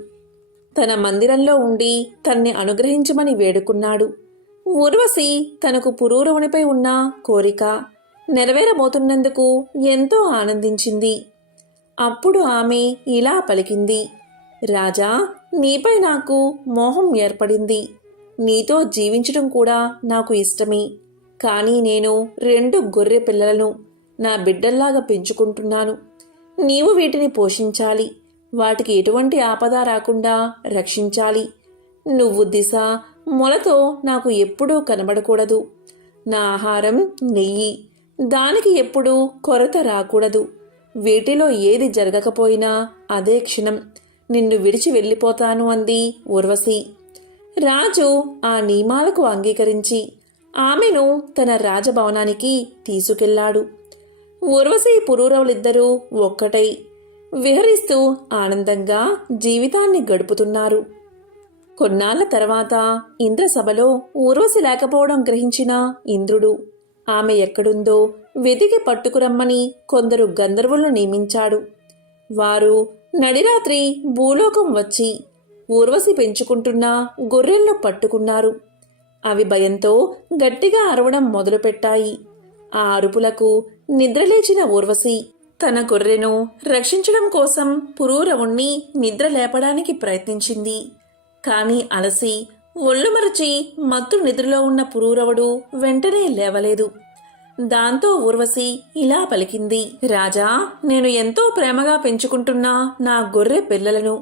తన మందిరంలో ఉండి తన్ని అనుగ్రహించమని వేడుకున్నాడు. ఊర్వశి తనకు పురూరవునిపై ఉన్న కోరిక నెరవేరబోతున్నందుకు ఎంతో ఆనందించింది. అప్పుడు ఆమె ఇలా పలికింది, రాజా, నీపై నాకు మోహం ఏర్పడింది. నీతో జీవించడం కూడా నాకు ఇష్టమే. కానీ నేను 2 గొర్రె పిల్లలను నా బిడ్డల్లాగా పెంచుకుంటున్నాను. నీవు వీటిని పోషించాలి. వాటికి ఎటువంటి ఆపద రాకుండా రక్షించాలి. నువ్వు దిశ మొలతో నాకు ఎప్పుడూ కనబడకూడదు. నా ఆహారం నెయ్యి, దానికి ఎప్పుడూ కొరత రాకూడదు. వీటిలో ఏది జరగకపోయినా అదే క్షణం నిన్ను విడిచి వెళ్ళిపోతాను అంది ఊర్వశి. రాజు ఆ నియమాలకు అంగీకరించి ఆమెను తన రాజభవనానికి తీసుకెళ్లాడు. ఊర్వశి పురూరవులిద్దరూ ఒక్కటై విహరిస్తూ ఆనందంగా జీవితాన్ని గడుపుతున్నారు. కొన్నాళ్ల తర్వాత ఇంద్రసభలో ఊర్వశి లేకపోవడం గ్రహించిన ఇంద్రుడు ఆమె ఎక్కడుందో వెతికి పట్టుకురమ్మని కొందరు గంధర్వులను నియమించాడు. వారు నడిరాత్రి భూలోకం వచ్చి ఊర్వశి పెంచుకుంటున్న గొర్రెలను పట్టుకున్నారు. అవి భయంతో గట్టిగా అరవడం మొదలుపెట్టాయి. ఆ అరుపులకు నిద్రలేచిన ఊర్వశి తన గొర్రెను రక్షించడం కోసం పురూరవుణ్ణి నిద్ర లేపడానికి ప్రయత్నించింది. కాని అలసి ఒళ్ళు మరచి మత్తు నిద్రలో ఉన్న పురూరవుడు వెంటనే లేవలేదు. దాంతో ఊర్వశి ఇలా పలికింది, రాజా, నేను ఎంతో ప్రేమగా పెంచుకుంటున్నా నా గొర్రె పిల్లలను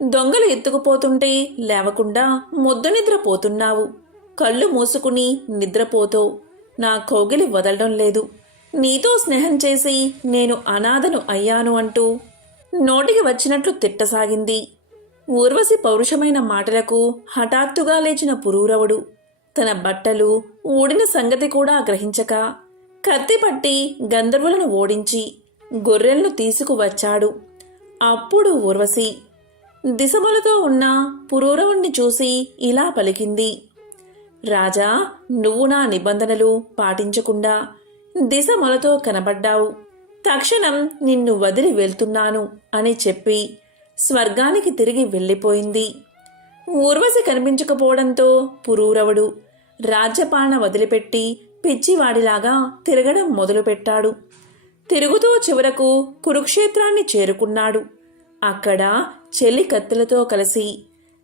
దొంగలు ఎత్తుకుపోతుంటే లేవకుండా మొద్దు నిద్రపోతున్నావు. కళ్ళు మూసుకుని నిద్రపోతో నా కౌగిలి వదలడం లేదు. నీతో స్నేహం చేసి నేను అనాథను అయ్యాను అంటూ నోటికి వచ్చినట్లు తిట్టసాగింది. ఊర్వశి పౌరుషమైన మాటలకు హఠాత్తుగా లేచిన పురూరవుడు తన బట్టలు ఊడిన సంగతి కూడా గ్రహించక కత్తిపట్టి గంధర్వులను ఓడించి గొర్రెలను తీసుకువచ్చాడు. అప్పుడు ఊర్వశి దిశములతో ఉన్న పురూరవుణ్ణి చూసి ఇలా పలికింది, రాజా, నువ్వు నా నిబంధనలు పాటించకుండా దిశములతో కనబడ్డావు. తక్షణం నిన్ను వదిలి వెళ్తున్నాను అని చెప్పి స్వర్గానికి తిరిగి వెళ్ళిపోయింది. ఊర్వశి కనిపించకపోవడంతో పురూరవుడు రాజ్యపాలన వదిలిపెట్టి పిచ్చివాడిలాగా తిరగడం మొదలుపెట్టాడు. తిరుగుతూ చివరకు కురుక్షేత్రాన్ని చేరుకున్నాడు. అక్కడ చెలికత్తెలతో కలిసి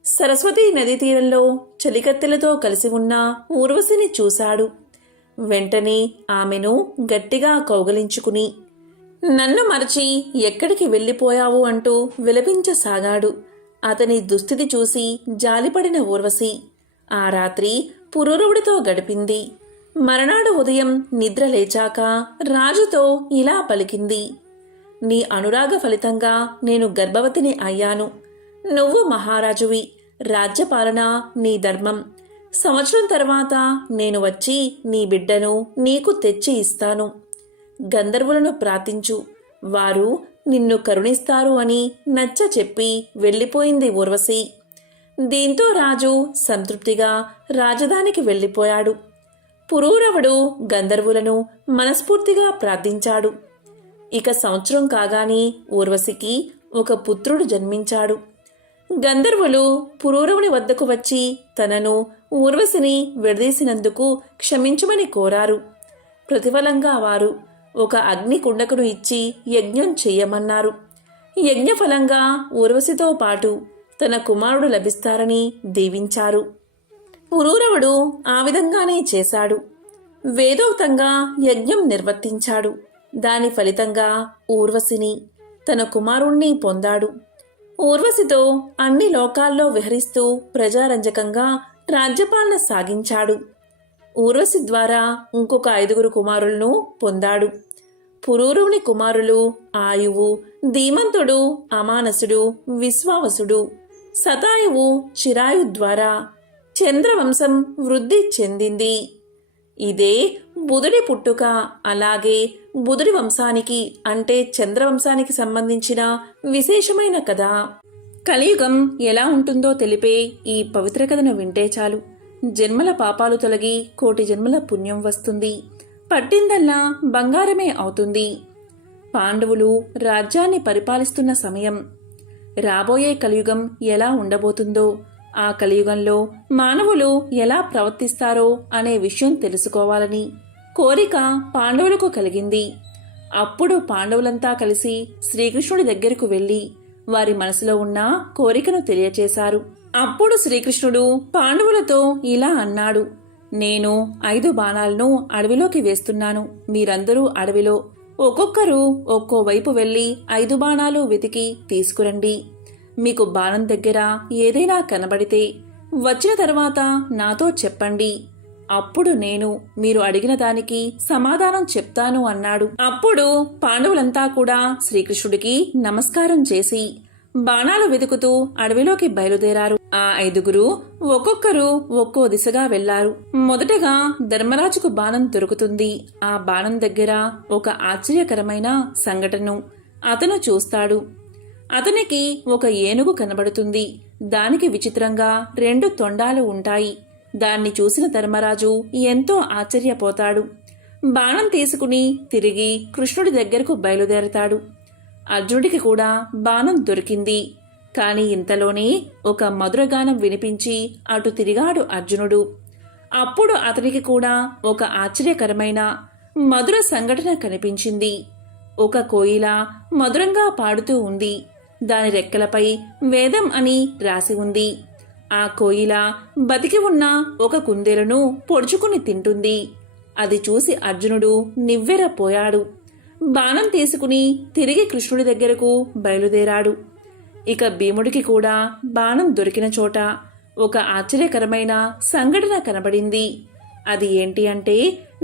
సరస్వతీ నదీ తీరంలో చెలికత్తెలతో కలిసి ఉన్న ఊర్వశిని చూశాడు. వెంటనే ఆమెను గట్టిగా కౌగలించుకుని, నన్ను మరచి ఎక్కడికి వెళ్ళిపోయావు అంటూ విలపించసాగాడు. అతని దుస్థితి చూసి జాలిపడిన ఊర్వశి ఆ రాత్రి పురూరవుడితో గడిపింది. మరునాడు ఉదయం నిద్ర లేచాక రాజుతో ఇలా పలికింది, నీ అనురాగ ఫలితంగా నేను గర్భవతిని అయ్యాను. నువ్వు మహారాజువి. రాజ్యపాలన నీ ధర్మం. సంవత్సరం తర్వాత నేను వచ్చి నీ బిడ్డను నీకు తెచ్చి ఇస్తాను. గంధర్వులను ప్రార్థించు, వారు నిన్ను కరుణిస్తారు అని నచ్చ చెప్పి వెళ్ళిపోయింది ఊర్వశి. దీంతో రాజు సంతృప్తిగా రాజధానికి వెళ్ళిపోయాడు. పురూరవుడు గంధర్వులను మనస్ఫూర్తిగా ప్రార్థించాడు. ఇక సంవత్సరం కాగానే ఊర్వశికి ఒక పుత్రుడు జన్మించాడు. గంధర్వులు పురూరవుని వద్దకు వచ్చి తనను ఊర్వశిని విడదీసినందుకు క్షమించమని కోరారు. ప్రతిఫలంగా వారు ఒక అగ్ని కుండకును ఇచ్చి యజ్ఞం చెయ్యమన్నారు. యజ్ఞఫలంగా ఊర్వశితో పాటు తన కుమారుడు లభిస్తారని దీవించారు. పురూరవుడు ఆ విధంగానే చేశాడు. వేదోక్తంగా యజ్ఞం నిర్వర్తించాడు. దాని ఫలితంగా ఊర్వశిని తన కుమారుణ్ణి పొందాడు. ఊర్వశితో అన్ని లోకాల్లో విహరిస్తూ ప్రజారంజకంగా రాజ్యపాలన సాగించాడు. ఊర్వశి ద్వారా ఇంకొక 5 కుమారులను పొందాడు. పురూరుని కుమారులు ఆయువు, ధీమంతుడు, అమానసుడు, విశ్వావసుడు, శతాయువు, చిరాయు ద్వారా చంద్రవంశం వృద్ధి చెందింది. ఇదే బుధుడి పుట్టుక. అలాగే బుధుడి వంశానికి అంటే చంద్రవంశానికి సంబంధించిన విశేషమైన కథ. కలియుగం ఎలా ఉంటుందో తెలిపే ఈ పవిత్ర కథను వింటే చాలు జన్మల పాపాలు తొలగి కోటి జన్మల పుణ్యం వస్తుంది. పట్టిందల్లా బంగారమే అవుతుంది. పాండవులు రాజ్యాన్ని పరిపాలిస్తున్న సమయం. రాబోయే కలియుగం ఎలా ఉండబోతుందో, ఆ కలియుగంలో మానవులు ఎలా ప్రవర్తిస్తారో అనే విషయం తెలుసుకోవాలని కోరిక పాండవులకు కలిగింది. అప్పుడు పాండవులంతా కలిసి శ్రీకృష్ణుడి దగ్గరకు వెళ్లి వారి మనసులో ఉన్న కోరికను తెలియచేశారు. అప్పుడు శ్రీకృష్ణుడు పాండవులతో ఇలా అన్నాడు: నేను 5 బాణాలను అడవిలోకి వేస్తున్నాను. మీరందరూ అడవిలో ఒక్కొక్కరు ఒక్కో వైపు వెళ్లి 5 బాణాలు వెతికి తీసుకురండి. మీకు బాణం దగ్గర ఏదైనా కనబడితే వచ్చిన తర్వాత నాతో చెప్పండి. అప్పుడు నేను మీరు అడిగిన దానికి సమాధానం చెప్తాను అన్నాడు. అప్పుడు పాండవులంతా కూడా శ్రీకృష్ణుడికి నమస్కారం చేసి బాణాలు వెతుకుతూ అడవిలోకి బయలుదేరారు. ఆ 5 ఒక్కొక్కరు ఒక్కో దిశగా వెళ్లారు. మొదటగా ధర్మరాజుకు బాణం దొరుకుతుంది. ఆ బాణం దగ్గర ఒక ఆశ్చర్యకరమైన సంఘటన అతను చూస్తాడు. అతనికి ఒక ఏనుగు కనబడుతుంది. దానికి విచిత్రంగా 2 తొండాలు ఉంటాయి. దాన్ని చూసిన ధర్మరాజు ఎంతో ఆశ్చర్యపోతాడు. బాణం తీసుకుని తిరిగి కృష్ణుడి దగ్గరకు బయలుదేరతాడు. అర్జునుడికి కూడా బాణం దొరికింది. కాని ఇంతలోనే ఒక మధురగానం వినిపించి అటు తిరిగాడు అర్జునుడు. అప్పుడు అతనికి కూడా ఒక ఆశ్చర్యకరమైన మధుర సంఘటన కనిపించింది. ఒక కోయిల మధురంగా పాడుతూ ఉంది. దాని రెక్కలపై వేదం అని రాసి ఉంది. ఆ కోయిల బతికి ఉన్న ఒక కుందేలును పొడుచుకుని తింటుంది. అది చూసి అర్జునుడు నివ్వెరపోయాడు. బాణం తీసుకుని తిరిగి కృష్ణుడి దగ్గరకు బయలుదేరాడు. ఇక భీముడికి కూడా బాణం దొరికిన చోట ఒక ఆశ్చర్యకరమైన సంఘటన కనబడింది. అది ఏంటి అంటే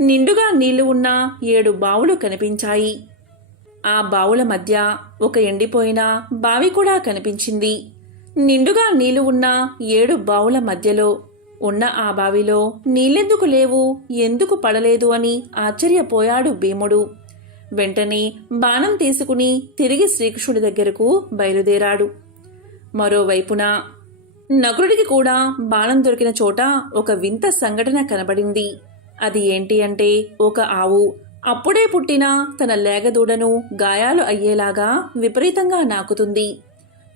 నిండుగా నీళ్లు ఉన్న 7 బావులు కనిపించాయి. ఆ బావుల మధ్య ఒక ఎండిపోయిన బావి కూడా కనిపించింది. నిండుగా నీళ్లు ఉన్న 7 బావుల మధ్యలో ఉన్న ఆ బావిలో నీళ్ళెందుకు లేవు, ఎందుకు పడలేదు అని ఆశ్చర్యపోయాడు భీముడు. వెంటనే బాణం తీసుకుని తిరిగి శ్రీకృష్ణుడి దగ్గరకు బయలుదేరాడు. మరోవైపున నకులుడికి కూడా బాణం దొరికిన చోట ఒక వింత సంఘటన కనబడింది. అది ఏంటి అంటే ఒక ఆవు అప్పుడే పుట్టిన తన లేగదూడను గాయాలు అయ్యేలాగా విపరీతంగా నాకుతుంది.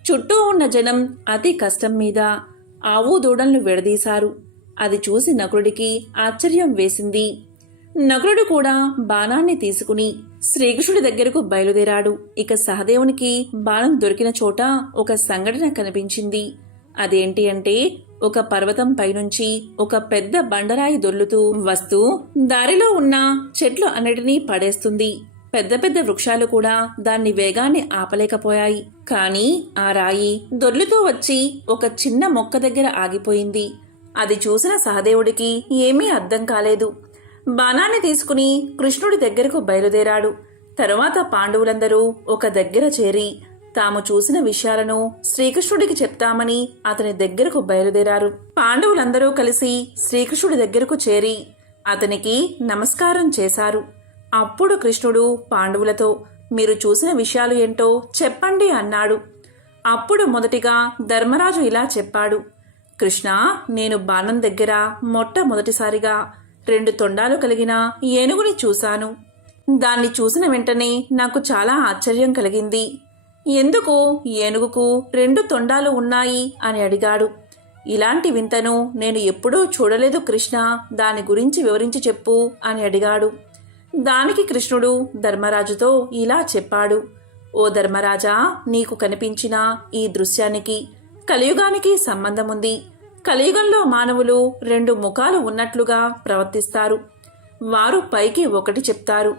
చుట్టూ ఉన్న జనం అతి కష్టం మీద ఆవు దూడలను విడదీశారు. అది చూసి నకులుడికి ఆశ్చర్యం వేసింది. నకులుడు కూడా బాణాన్ని తీసుకుని శ్రీకృష్ణుడి దగ్గరకు బయలుదేరాడు. ఇక సహదేవునికి బాణం దొరికిన చోట ఒక సంఘటన కనిపించింది. అదేంటి అంటే ఒక పర్వతం పైనుంచి ఒక పెద్ద బండరాయి దొర్లుతూ వస్తూ దారిలో ఉన్న చెట్లు అన్నిటినీ పడేస్తుంది. పెద్ద పెద్ద వృక్షాలు కూడా దాన్ని వేగాన్ని ఆపలేకపోయాయి. కాని ఆ రాయి దొర్లుతూ వచ్చి ఒక చిన్న మొక్క దగ్గర ఆగిపోయింది. అది చూసిన సహదేవుడికి ఏమీ అర్థం కాలేదు. బాణాన్ని తీసుకుని కృష్ణుడి దగ్గరకు బయలుదేరాడు. తరువాత పాండవులందరూ ఒక దగ్గర చేరి తాము చూసిన విషయాలను శ్రీకృష్ణుడికి చెప్తామని అతని దగ్గరకు బయలుదేరారు. పాండవులందరూ కలిసి శ్రీకృష్ణుడి దగ్గరకు చేరి అతనికి నమస్కారం చేశారు. అప్పుడు కృష్ణుడు పాండవులతో మీరు చూసిన విషయాలు ఏంటో చెప్పండి అన్నాడు. అప్పుడు మొదటిగా ధర్మరాజు ఇలా చెప్పాడు: కృష్ణ, నేను బాణం దగ్గర మొట్టమొదటిసారిగా 2 తొండాలు కలిగిన ఏనుగుని చూశాను. దాన్ని చూసిన వెంటనే నాకు చాలా ఆశ్చర్యం కలిగింది. ఎందుకు ఏనుగుకు 2 తొండాలు ఉన్నాయి అని అడిగాడు. ఇలాంటి వింతను నేను ఎప్పుడూ చూడలేదు కృష్ణ, దాని గురించి వివరించి చెప్పు అని అడిగాడు. దానికి కృష్ణుడు ధర్మరాజుతో ఇలా చెప్పాడు: ఓ ధర్మరాజా, నీకు కనిపించిన ఈ దృశ్యానికి కలియుగానికి సంబంధం ఉంది. కలియుగంలో మానవులు రెండు ముఖాలు ఉన్నట్లుగా ప్రవర్తిస్తారు. వారు పైకి ఒకటి చెప్తారు,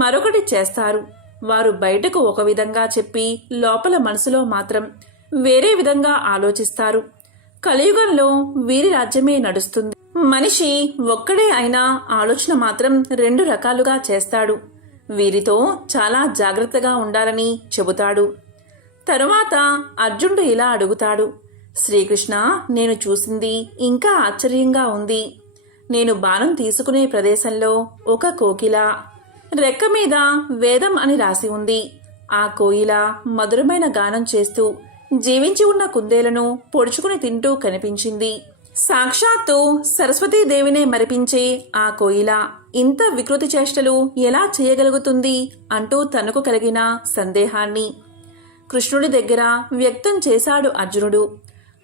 మరొకటి చేస్తారు. వారు బయటకు ఒక విధంగా చెప్పి లోపల మనసులో మాత్రం వేరే విధంగా ఆలోచిస్తారు. కలియుగంలో వీరి రాజ్యమే నడుస్తుంది. మనిషి ఒక్కడే అయినా ఆలోచన మాత్రం రెండు రకాలుగా చేస్తాడు. వీరితో చాలా జాగ్రత్తగా ఉండాలని చెబుతాడు. తరువాత అర్జునుడు ఇలా అడుగుతాడు, శ్రీకృష్ణ, నేను చూసింది ఇంకా ఆశ్చర్యంగా ఉంది. నేను బాణం తీసుకునే ప్రదేశంలో ఒక కోకిల, రెక్క మీద వేదం అని రాసి ఉంది. ఆ కోయిల మధురమైన గానం చేస్తూ జీవించి ఉన్న కుందేలను పొడుచుకుని తింటూ కనిపించింది. సాక్షాత్తు సరస్వతీదేవినే మరిపించే ఆ కోయిల ఇంత వికృతి చేష్టలు ఎలా చేయగలుగుతుంది అంటూ తనకు కలిగిన సందేహాన్ని కృష్ణుడి దగ్గర వ్యక్తం చేశాడు అర్జునుడు.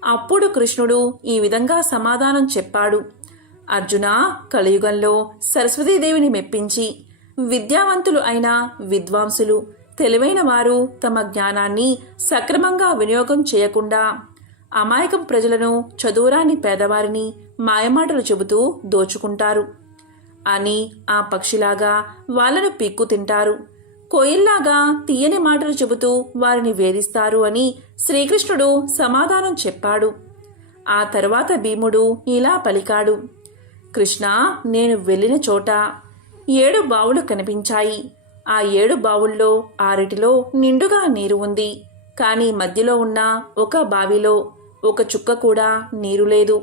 అప్పుడు కృష్ణుడు ఈ విధంగా సమాధానం చెప్పాడు. అర్జున, కలియుగంలో సరస్వతీదేవిని మెప్పించి విద్యావంతులు అయిన విద్వాంసులు, తెలివైన వారు తమ జ్ఞానాన్ని సక్రమంగా వినియోగం చేయకుండా అమాయకం ప్రజలను, చదువురాని పేదవారిని మాయమాటలు చెబుతూ దోచుకుంటారు అని ఆ పక్షిలాగా వాళ్ళను పీక్కు తింటారు. కోయిల్లాగా తీయని మాటలు చెబుతూ వారిని వేధిస్తారు అని శ్రీకృష్ణుడు సమాధానం చెప్పాడు. ఆ తరువాత భీముడు ఇలా పలికాడు, కృష్ణ, నేను వెళ్ళిన చోట 7 బావులు కనిపించాయి. ఆ 7 బావుల్లో 6 నిండుగా నీరు ఉంది. కానీ మధ్యలో ఉన్న ఒక బావిలో ఒక చుక్క కూడా నీరు లేదు.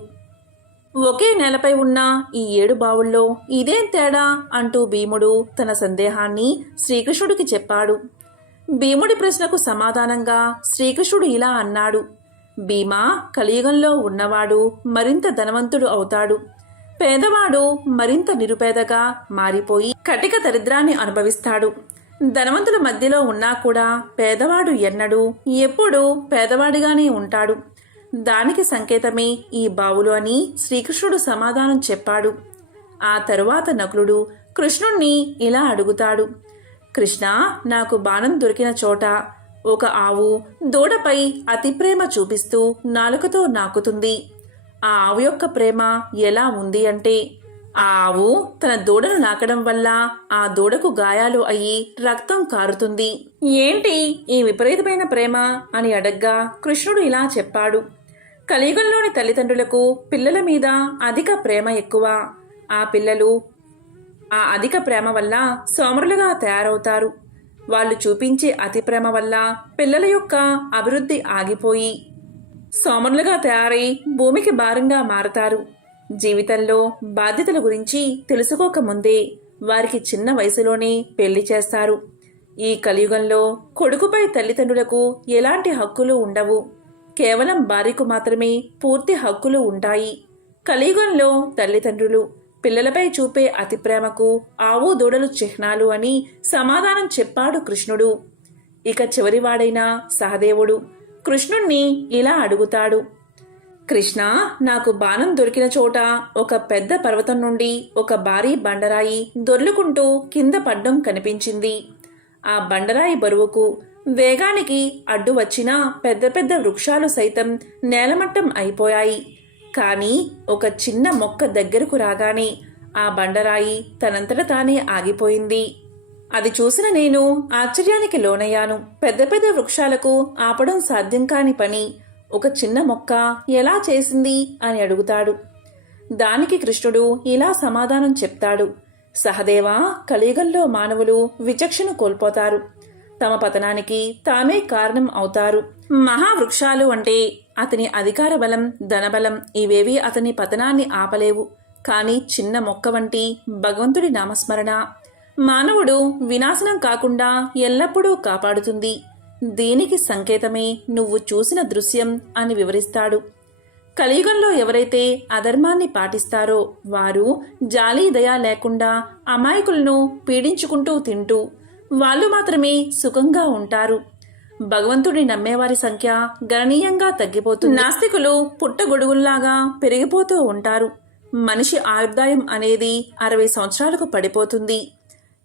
ఒకే నేలపై ఉన్న ఈ 7 బావుల్లో ఇదేం తేడా అంటూ భీముడు తన సందేహాన్ని శ్రీకృష్ణుడికి చెప్పాడు. భీముడి ప్రశ్నకు సమాధానంగా శ్రీకృష్ణుడు ఇలా అన్నాడు, భీమా, కలియుగంలో ఉన్నవాడు మరింత ధనవంతుడు అవుతాడు. పేదవాడు మరింత నిరుపేదగా మారిపోయి కటిక దరిద్రాన్ని అనుభవిస్తాడు. ధనవంతుల మధ్యలో ఉన్నా కూడా పేదవాడు ఎన్నడూ ఎప్పుడూ పేదవాడిగానే ఉంటాడు. దానికి సంకేతమే ఈ బావులు అని శ్రీకృష్ణుడు సమాధానం చెప్పాడు. ఆ తరువాత నకులుడు కృష్ణుణ్ణి ఇలా అడుగుతాడు, కృష్ణ, నాకు బాణం దొరికిన చోట ఒక ఆవు దూడపై అతి ప్రేమ చూపిస్తూ నాలుకతో నాకుతుంది. ఆ ఆవు యొక్క ప్రేమ ఎలా ఉంది అంటే, ఆ ఆవు తన దూడను నాకడం వల్ల ఆ దూడకు గాయాలు అయ్యి రక్తం కారుతుంది. ఏంటి ఈ విపరీతమైన ప్రేమ అని అడగ్గా కృష్ణుడు ఇలా చెప్పాడు, కలియుగంలోని తల్లిదండ్రులకు పిల్లల మీద అధిక ప్రేమ ఎక్కువ. ఆ పిల్లలు ఆ అధిక ప్రేమ వల్ల సోమరులుగా తయారవుతారు. వాళ్ళు చూపించే అతి ప్రేమ వల్ల పిల్లల యొక్క అభివృద్ధి ఆగిపోయి సోమరులుగా తయారై భూమికి భారంగా మారతారు. జీవితంలో బాధ్యతల గురించి తెలుసుకోకముందే వారికి చిన్న వయసులోనే పెళ్లి చేస్తారు. ఈ కలియుగంలో కొడుకుపై తల్లిదండ్రులకు ఎలాంటి హక్కులు ఉండవు. కేవలం భార్యకు మాత్రమే పూర్తి హక్కులు ఉంటాయి. కలియుగంలో తల్లిదండ్రులు పిల్లలపై చూపే అతి ప్రేమకు ఆవు దూడలు చిహ్నాలు అని సమాధానం చెప్పాడు కృష్ణుడు. ఇక చివరివాడైన సహదేవుడు కృష్ణుణ్ణి ఇలా అడుగుతాడు, కృష్ణ, నాకు బాణం దొరికిన చోట ఒక పెద్ద పర్వతం నుండి ఒక భారీ బండరాయి దొర్లుకుంటూ కింద పడ్డం కనిపించింది. ఆ బండరాయి బరువుకు వేగానికి అడ్డు వచ్చిన పెద్ద పెద్ద వృక్షాలు సైతం నేలమట్టం అయిపోయాయి. కానీ ఒక చిన్న మొక్క దగ్గరకు రాగానే ఆ బండరాయి తనంతట తానే ఆగిపోయింది. అది చూసిన నేను ఆశ్చర్యానికి లోనయ్యాను. పెద్ద పెద్ద వృక్షాలకు ఆపడం సాధ్యం కాని పని ఒక చిన్న మొక్క ఎలా చేసింది అని అడుగుతాడు. దానికి కృష్ణుడు ఇలా సమాధానం చెప్తాడు, సహదేవా, కలియుగంలో మానవులు విచక్షణ కోల్పోతారు. తమ పతనానికి తామే కారణం అవుతారు. మహావృక్షాలు అంటే అతని అధికార బలం, ధనబలం ఇవేవి అతని పతనాన్ని ఆపలేవు. కానీ చిన్న మొక్క వంటి భగవంతుడి నామస్మరణ మానవుడు వినాశనం కాకుండా ఎల్లప్పుడూ కాపాడుతుంది. దీనికి సంకేతమే నువ్వు చూసిన దృశ్యం అని వివరిస్తాడు. కలియుగంలో ఎవరైతే అధర్మాన్ని పాటిస్తారో వారు జాలి దయ లేకుండా అమాయకులను పీడించుకుంటూ తింటూ వాళ్ళు మాత్రమే సుఖంగా ఉంటారు. భగవంతుడిని నమ్మేవారి సంఖ్య గణనీయంగా తగ్గిపోతుంది. నాస్తికులు పుట్టగొడుగుల్లాగా పెరిగిపోతూ ఉంటారు. మనిషి ఆయుర్దాయం అనేది 60 సంవత్సరాలకు పడిపోతుంది.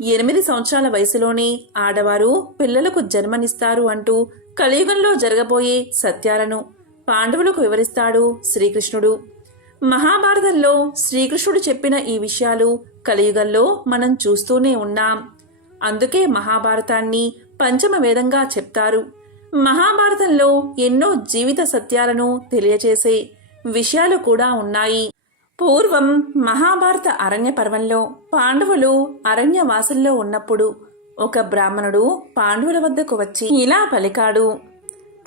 8 సంవత్సరాల వయసులోనే ఆడవారు పిల్లలకు జన్మనిస్తారు అంటూ కలియుగంలో జరగబోయే సత్యాలను పాండవులకు వివరిస్తాడు శ్రీకృష్ణుడు. మహాభారతంలో శ్రీకృష్ణుడు చెప్పిన ఈ విషయాలు కలియుగంలో మనం చూస్తూనే ఉన్నాం. అందుకే మహాభారతాన్ని పంచమ వేదంగా చెప్తారు. మహాభారతంలో ఎన్నో జీవిత సత్యాలను తెలియచేసే విషయాలు కూడా ఉన్నాయి. పూర్వం మహాభారత అరణ్య పర్వంలో పాండవులు అరణ్యవాసంలో ఉన్నప్పుడు ఒక బ్రాహ్మణుడు పాండవుల వద్దకు వచ్చి ఇలా పలికాడు.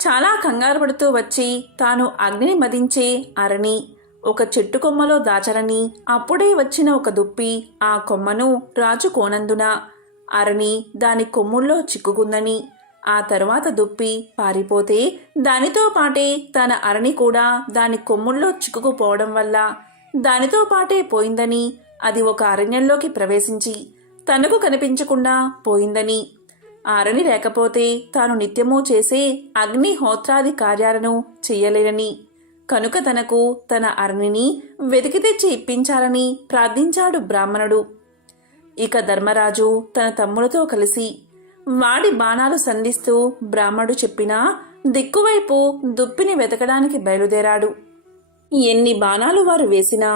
చాలా కంగారు పడుతూ వచ్చి తాను అగ్నిని మదించే అరణి ఒక చెట్టు కొమ్మలో దాచరని, అప్పుడే వచ్చిన ఒక దుప్పి ఆ కొమ్మను రాజు కోనందున అరణి దాని కొమ్ముల్లో చిక్కుకుందని, ఆ తరువాత దుప్పి పారిపోతే దానితో పాటే తన అరణి కూడా దాని కొమ్ముల్లో చిక్కుకుపోవడం వల్ల దానితో పాటే పోయిందని, అది ఒక అరణ్యంలోకి ప్రవేశించి తనకు కనిపించకుండా పోయిందని, ఆ అరణి లేకపోతే తాను నిత్యమూ చేసే అగ్నిహోత్రాది కార్యాలను చెయ్యలేనని, కనుక తనకు తన అరణిని వెతికి తెచ్చి ఇప్పించాలని ప్రార్థించాడు బ్రాహ్మణుడు. ఇక ధర్మరాజు తన తమ్ములతో కలిసి వాడి బాణాలు సంధిస్తూ బ్రాహ్మణుడు చెప్పిన దిక్కువైపు దుప్పిని వెతకడానికి బయలుదేరాడు. ఎన్ని బాణాలు వారు వేసినా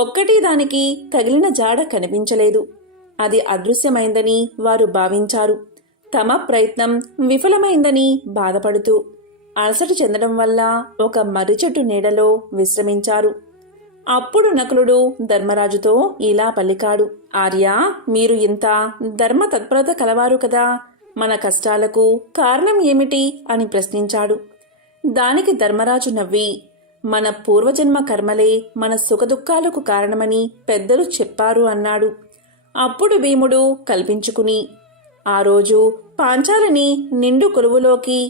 ఒక్కటి దానికి తగిలిన జాడ కనిపించలేదు. అది అదృశ్యమైందని వారు భావించారు. తమ ప్రయత్నం విఫలమైందని బాధపడుతూ అలసట చెందడం వల్ల ఒక మర్రి చెట్టు నీడలో విశ్రమించారు. అప్పుడు నకులుడు ధర్మరాజుతో ఇలా పలికాడు. ఆర్యా, మీరు ఇంత ధర్మ తత్పరత కలవారు కదా, మన కష్టాలకు కారణం ఏమిటి అని ప్రశ్నించాడు. దానికి ధర్మరాజు నవ్వి, మన పూర్వజన్మ కర్మలే మన సుఖదుఖాలకు కారణమని పెద్దలు చెప్పారు అన్నాడు. అప్పుడు భీముడు కల్పించుకుని, ఆ రోజు పాంచాలని నిండు కొలువులోకి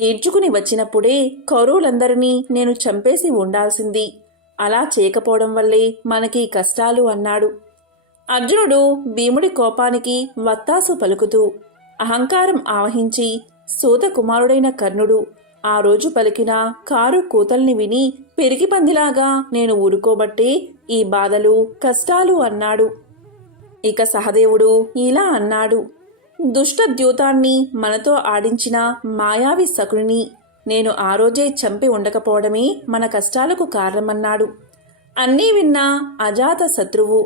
ఈడ్చుకుని వచ్చినప్పుడే కౌరవులందరినీ నేను చంపేసి ఉండాల్సింది, అలా చేయకపోవడం వల్లే మనకి కష్టాలు అన్నాడు. అర్జునుడు భీముడి కోపానికి వత్తాసు పలుకుతూ అహంకారం ఆవహించి సూత కుమారుడైన కర్ణుడు ఆ రోజు పలికిన కారు కూతల్ని విని పెరిగి పందిలాగా నేను ఊరుకోబట్టే ఈ బాధలు కష్టాలు అన్నాడు. ఇక సహదేవుడు ఇలా అన్నాడు. దుష్ట ద్యూతాన్ని మనతో ఆడించిన మాయావి శకుని నేను ఆ రోజే చంపి ఉండకపోవడమే మన కష్టాలకు కారణమన్నాడు. అన్నీ విన్న అజాత శత్రువు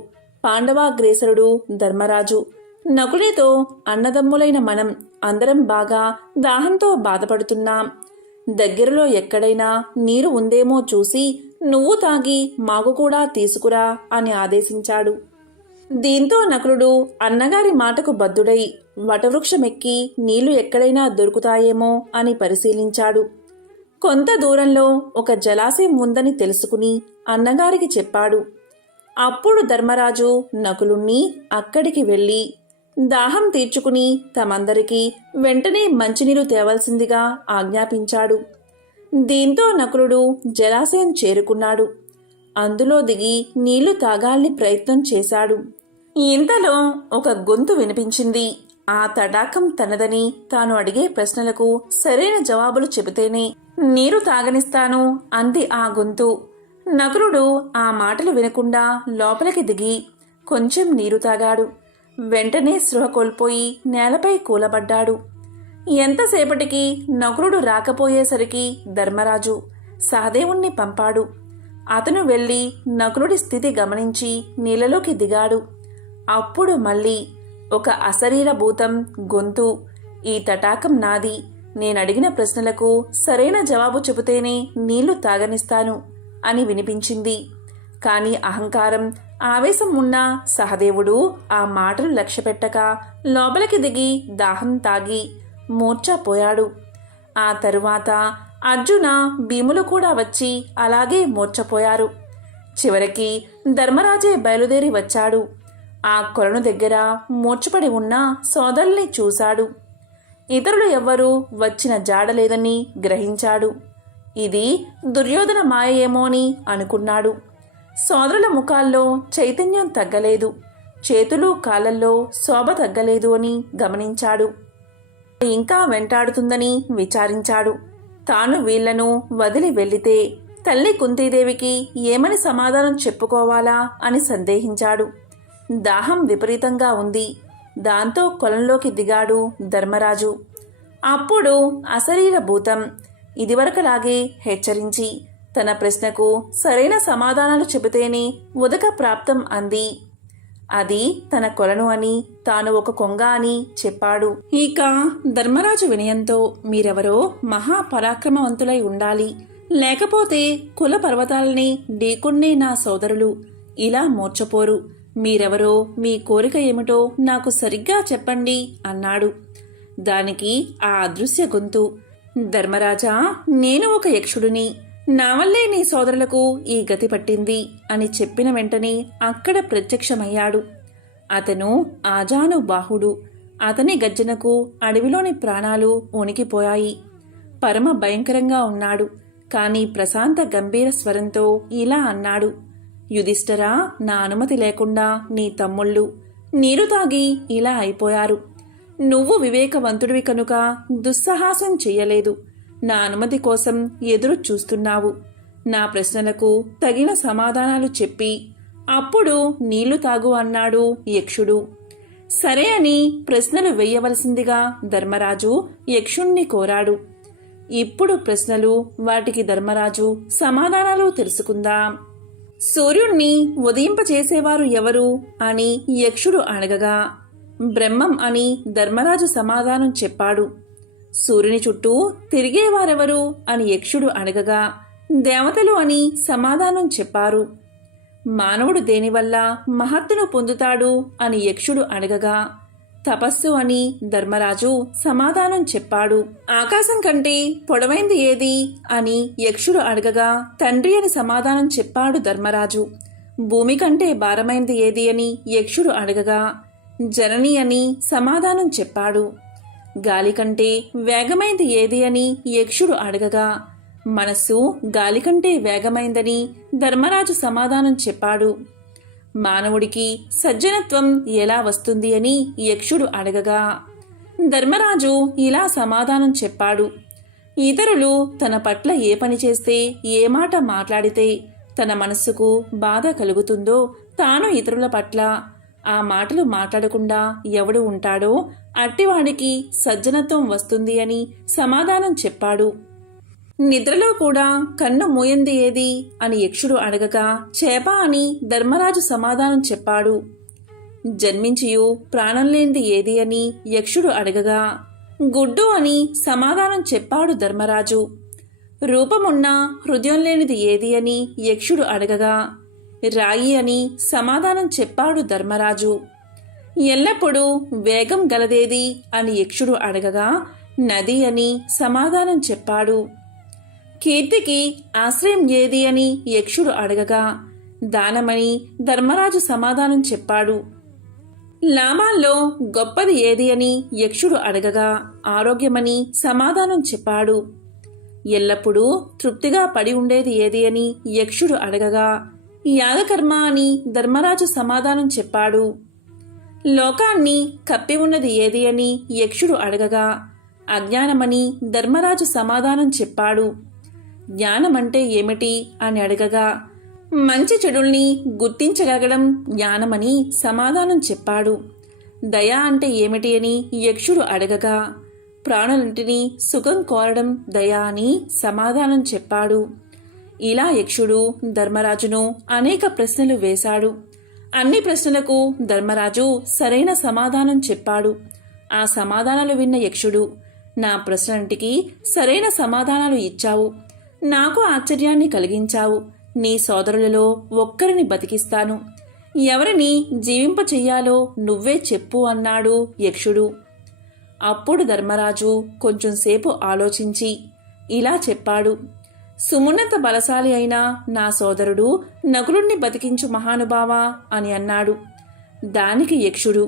పాండవాగ్రేసరుడు ధర్మరాజు నకునితో అన్నదమ్ములైన మనం అందరం బాగా దాహంతో బాధపడుతున్నాం. దగ్గరలో ఎక్కడైనా నీరు ఉందేమో చూసి నువ్వు తాగి మాకు కూడా తీసుకురా అని ఆదేశించాడు. దీంతో నకులుడు అన్నగారి మాటకు బద్ధుడై వటవృక్షమెక్కి నీళ్లు ఎక్కడైనా దొరుకుతాయేమో అని పరిశీలించాడు. కొంత దూరంలో ఒక జలాశయం ఉందని తెలుసుకుని అన్నగారికి చెప్పాడు. అప్పుడు ధర్మరాజు నకులుణ్ణి అక్కడికి వెళ్ళి దాహం తీర్చుకుని తమందరికీ వెంటనే మంచినీరు తేవలసిందిగా ఆజ్ఞాపించాడు. దీంతో నకులుడు జలాశయం చేరుకున్నాడు. అందులో దిగి నీళ్లు తాగాలని ప్రయత్నం చేశాడు. ఇంతలో ఒక గొంతు వినిపించింది. ఆ తడాకం తనదని, తాను అడిగే ప్రశ్నలకు సరైన జవాబులు చెబితేనే నీరు తాగనిస్తాను అంది ఆ గొంతు. నకులుడు ఆ మాటలు వినకుండా లోపలికి దిగి కొంచెం నీరు తాగాడు. వెంటనే స్పృహ కోల్పోయి నేలపై కూలబడ్డాడు. ఎంతసేపటికి నకులుడు రాకపోయేసరికి ధర్మరాజు సహదేవుణ్ణి పంపాడు. అతను వెళ్లి నకులుడి స్థితి గమనించి నీళ్ళలోకి దిగాడు. అప్పుడు మళ్ళీ ఒక అశరీర భూతం గొంతు, ఈ తటాకం నాది, నేనడిగిన ప్రశ్నలకు సరైన జవాబు చెబితేనే నీళ్లు తాగనిస్తాను అని వినిపించింది. కాని అహంకారం ఆవేశం ఉన్న సహదేవుడు ఆ మాటలు లక్ష్యపెట్టక లోపలికి దిగి దాహం తాగి మూర్ఛపోయాడు. ఆ తరువాత అర్జున భీములు కూడా వచ్చి అలాగే మూర్ఛపోయారు. చివరికి ధర్మరాజే బయలుదేరి వచ్చాడు. ఆ కొలను దగ్గర మూర్ఛపడి ఉన్న సోదరుల్ని చూశాడు. ఇతరులు ఎవ్వరూ వచ్చిన జాడలేదని గ్రహించాడు. ఇది దుర్యోధన మాయ ఏమోని అనుకున్నాడు. సోదరుల ముఖాల్లో చైతన్యం తగ్గలేదు, చేతులు కాళ్ళల్లో శోభ తగ్గలేదు అని గమనించాడు. ఇంకా వెంటాడుతుందని విచారించాడు. తాను వీళ్లను వదిలి వెళ్లితే తల్లి కుంతీదేవికి ఏమని సమాధానం చెప్పుకోవాలా అని సందేహించాడు. దాహం విపరీతంగా ఉంది. దాంతో కొలంలోకి దిగాడు ధర్మరాజు. అప్పుడు అశరీర భూతం, ఇదివరకలాగే హెచ్చరించి తన ప్రశ్నకు సరైన సమాధానాలు చెబితేనే ఉదక ప్రాప్తం అంది. అది తన కొలను అని, తాను ఒక కొంగ అని చెప్పాడు. ఇక ధర్మరాజు వినయంతో, మీరెవరో మహాపరాక్రమవంతులై ఉండాలి, లేకపోతే కుల పర్వతాలని ఢీకొన్నే నా సోదరులు ఇలా మూర్చపోరు. మీరెవరో, మీ కోరిక ఏమిటో నాకు సరిగ్గా చెప్పండి అన్నాడు. దానికి ఆ అదృశ్య గొంతు, ధర్మరాజా, నేను ఒక యక్షుడిని, నా వల్లే నీ సోదరులకు ఈ గతి పట్టింది అని చెప్పిన వెంటనే అక్కడ ప్రత్యక్షమయ్యాడు. అతను ఆజానుబాహుడు. అతని గర్జనకు అడవిలోని ప్రాణాలు వణికిపోయాయి. పరమ భయంకరంగా ఉన్నాడు. కాని ప్రశాంత గంభీర స్వరంతో ఇలా అన్నాడు, యుధిష్ఠరా, నా అనుమతి లేకుండా నీ తమ్ముళ్ళు నీరు తాగి ఇలా అయిపోయారు. నువ్వు వివేకవంతుడివి కనుక దుస్సాహసం చెయ్యలేదు. నా అనుమతి కోసం ఎదురు చూస్తున్నావు. నా ప్రశ్నలకు తగిన సమాధానాలు చెప్పి అప్పుడు నీళ్లు తాగు అన్నాడు యక్షుడు. సరే అని ప్రశ్నలు వెయ్యవలసిందిగా ధర్మరాజు యక్షుణ్ణి కోరాడు. ఇప్పుడు ప్రశ్నలు, వాటికి ధర్మరాజు సమాధానాలు తెలుసుకుందాం. సూర్యుణ్ణి ఉదయింపచేసేవారు ఎవరు అని యక్షుడు అడగగా, బ్రహ్మం అని ధర్మరాజు సమాధానం చెప్పాడు. సూర్యుని చుట్టూ తిరిగేవారెవరు అని యక్షుడు అడగగా, దేవతలు అని సమాధానం చెప్పారు. మానవుడు దేనివల్ల మహత్తును పొందుతాడు అని యక్షుడు అడగగా, తపస్సు అని ధర్మరాజు సమాధానం చెప్పాడు. ఆకాశం కంటే పొడవైంది ఏది అని యక్షుడు అడగగా, తండ్రి అని సమాధానం చెప్పాడు ధర్మరాజు. భూమి కంటే భారమైంది ఏది అని యక్షుడు అడగగా, జనని అని సమాధానం చెప్పాడు. గాలి కంటే వేగమైంది ఏది అని యక్షుడు అడగగా, మనస్సు గాలి కంటే వేగమైందని ధర్మరాజు సమాధానం చెప్పాడు. మానవుడికి సజ్జనత్వం ఎలా వస్తుంది అని యక్షుడు అడగగా, ధర్మరాజు ఇలా సమాధానం చెప్పాడు. ఇతరులు తన పట్ల ఏ పని చేస్తే, ఏ మాట మాట్లాడితే తన మనస్సుకు బాధ కలుగుతుందో, తాను ఇతరుల పట్ల ఆ మాటలు మాట్లాడకుండా ఎవడు ఉంటాడో అట్టివాడికి సజ్జనత్వం వస్తుంది అని సమాధానం చెప్పాడు. నిద్రలో కూడా కన్ను మూయంది ఏది అని యక్షుడు అడగగా, చేప అని ధర్మరాజు సమాధానం చెప్పాడు. జన్మించియు ప్రాణం లేనిది ఏది అని యక్షుడు అడగగా, గుడ్డు అని సమాధానం చెప్పాడు ధర్మరాజు. రూపమున్న హృదయం లేనిది ఏది అని యక్షుడు అడగగా, రాయి అని సమాధానం చెప్పాడు ధర్మరాజు. ఎల్లప్పుడూ వేగం గలదేది అని యక్షుడు అడగగా, నది అని సమాధానం చెప్పాడు. కీర్తికి ఆశ్రయం ఏది అని యక్షుడు అడగగా, దానమని ధర్మరాజు సమాధానం చెప్పాడు. లాభాల్లో గొప్పది ఏది అని యక్షుడు అడగగా, ఆరోగ్యమని సమాధానం చెప్పాడు. ఎల్లప్పుడూ తృప్తిగా పడి ఉండేది ఏది అని యక్షుడు అడగగా, యాగకర్మ అని ధర్మరాజు సమాధానం చెప్పాడు. లోకాన్ని కప్పి ఉన్నది ఏది అని యక్షుడు అడగగా, అజ్ఞానమని ధర్మరాజు సమాధానం చెప్పాడు. జ్ఞానమంటే ఏమిటి అని అడగగా, మంచి చెడుల్ని గుర్తించగలగడం జ్ఞానమని సమాధానం చెప్పాడు. దయ అంటే ఏమిటి అని యక్షుడు అడగగా, ప్రాణులంటిని సుఖం కోరడం దయ అని సమాధానం చెప్పాడు. ఇలా యక్షుడు ధర్మరాజును అనేక ప్రశ్నలు వేశాడు. అన్ని ప్రశ్నలకు ధర్మరాజు సరైన సమాధానం చెప్పాడు. ఆ సమాధానాలు విన్న యక్షుడు, నా ప్రశ్నలంటికి సరైన సమాధానాలు ఇచ్చావు, నాకు ఆశ్చర్యాన్ని కలిగించావు. నీ సోదరులలో ఒక్కరిని బతికిస్తాను, ఎవరిని జీవింపచెయ్యాలో నువ్వే చెప్పు అన్నాడు యక్షుడు. అప్పుడు ధర్మరాజు కొంచెంసేపు ఆలోచించి ఇలా చెప్పాడు, సుమున్నత బలశాలి అయిన నా సోదరుడు నకులుణ్ణి బతికించు మహానుభావా అని అన్నాడు. దానికి యక్షుడు,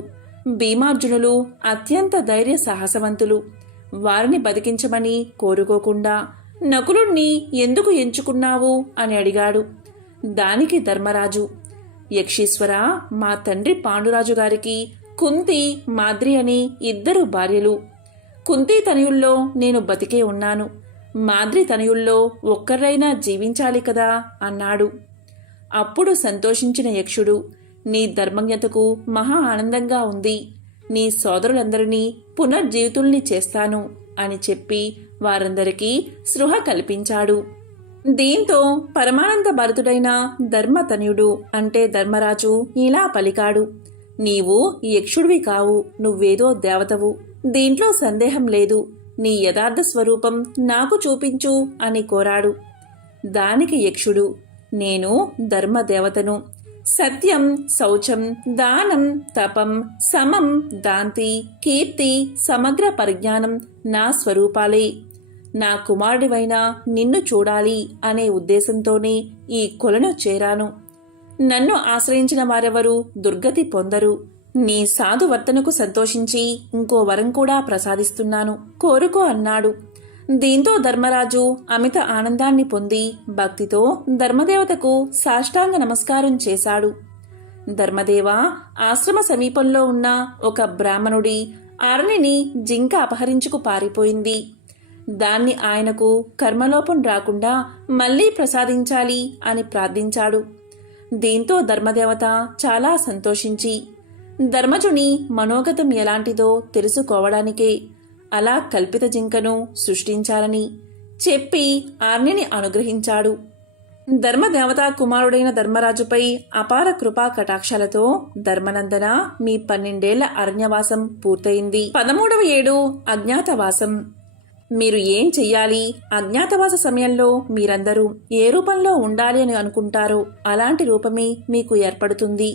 భీమార్జునులు అత్యంత ధైర్య సాహసవంతులు, వారిని బతికించమని కోరుకోకుండా నకులుణ్ణి ఎందుకు ఎంచుకున్నావు అని అడిగాడు. దానికి ధర్మరాజు, యక్షీశ్వర, మా తండ్రి పాండురాజు గారికి కుంతి, మాద్రి అని 2 భార్యలు. కుంతి తనయుల్లో నేను బతికే ఉన్నాను, మాద్రి తనయుల్లో ఒక్కరైనా జీవించాలి కదా అన్నాడు. అప్పుడు సంతోషించిన యక్షుడు, నీ ధర్మజ్ఞతకు మహా ఆనందంగా ఉంది, నీ సోదరులందరినీ పునర్జీవితుల్ని చేస్తాను అని చెప్పి వారందరికీ స్పృహ కల్పించాడు. దీంతో పరమానంద భరితుడైన ధర్మతనయుడు అంటే ధర్మరాజు ఇలా పలికాడు: నీవు యక్షుడివి కావు, నువ్వేదో దేవతవు, దీంట్లో సందేహం లేదు. నీ యథార్థ స్వరూపం నాకు చూపించు అని కోరాడు. దానికి యక్షుడు: నేను ధర్మదేవతను. సత్యం, శౌచం, దానం, తపం, సమం, దాంతి, కీర్తి, సమగ్ర పరిజ్ఞానం నా స్వరూపాలే. నా కుమారుడివైన నిన్ను చూడాలి అనే ఉద్దేశంతోనే ఈ కొలను చేరాను. నన్ను ఆశ్రయించిన వారెవరూ దుర్గతి పొందరు. నీ సాధువర్తనకు సంతోషించి ఇంకో వరం కూడా ప్రసాదిస్తున్నాను, కోరుకో అన్నాడు. దీంతో ధర్మరాజు అమిత ఆనందాన్ని పొంది భక్తితో ధర్మదేవతకు సాష్టాంగ నమస్కారం చేశాడు. ధర్మదేవ, ఆశ్రమ సమీపంలో ఉన్న ఒక బ్రాహ్మణుడి అరణిని జింక అపహరించుకు పారిపోయింది. దాన్ని ఆయనకు కర్మలోపం రాకుండా మళ్లీ ప్రసాదించాలి అని ప్రార్థించాడు. దీంతో ధర్మదేవత చాలా సంతోషించి ధర్మజుని మనోగతం ఎలాంటిదో తెలుసుకోవడానికే అలా కల్పిత జింకను సృష్టించాలని చెప్పి ఆర్నిని అనుగ్రహించాడు. ధర్మదేవతా కుమారుడైన ధర్మరాజుపై అపార కృపా కటాక్షాలతో ధర్మనందన, మీ 12 ఏళ్ల అరణ్యవాసం పూర్తయింది. 13వ ఏడు అజ్ఞాతవాసం. మీరు ఏం చెయ్యాలి? అజ్ఞాతవాస సమయంలో మీరందరూ ఏ రూపంలో ఉండాలి అని అనుకుంటారో అలాంటి రూపమే మీకు ఏర్పడుతుంది.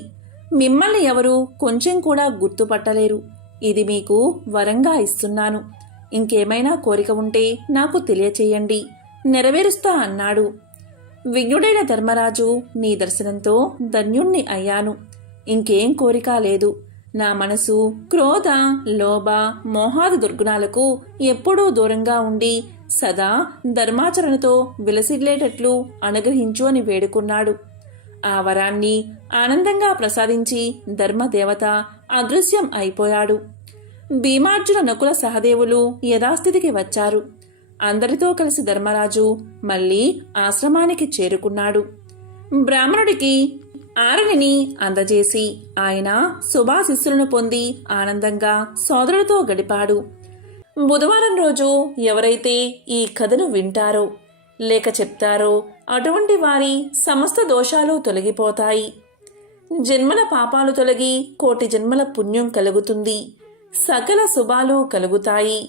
మిమ్మల్ని ఎవరూ కొంచెం కూడా గుర్తుపట్టలేరు. ఇది మీకు వరంగా ఇస్తున్నాను. ఇంకేమైనా కోరిక ఉంటే నాకు తెలియచేయండి, నెరవేరుస్తా అన్నాడు. విఘ్నుడైన ధర్మరాజు, నీ దర్శనంతో ధన్యుణ్ణి అయ్యాను. ఇంకేం కోరిక లేదు. నా మనసు క్రోధ, లోభ, మోహాది దుర్గుణాలకు ఎప్పుడూ దూరంగా ఉండి సదా ధర్మాచరణతో విలసిల్లేటట్లు అనుగ్రహించు అని వేడుకున్నాడు. ఆ వరాన్ని ఆనందంగా ప్రసాదించి ధర్మదేవత అదృశ్యం అయిపోయాడు. భీమార్జున, నకుల, సహదేవులు యథాస్థితికి వచ్చారు. అందరితో కలిసి ధర్మరాజు మళ్లీ ఆశ్రమానికి చేరుకున్నాడు. బ్రాహ్మణుడికి ఆరణిని అందజేసి ఆయన శుభాశిస్సులను పొంది ఆనందంగా సోదరులతో గడిపాడు. బుధవారం రోజు ఎవరైతే ఈ కథను వింటారో లేక చెప్తారో అటువంటి వారి సమస్త దోషాలు తొలగిపోతాయి. జన్మల పాపాలు తొలగి కోటి జన్మల పుణ్యం కలుగుతుంది. సకల శుభాలు కలుగుతాయి.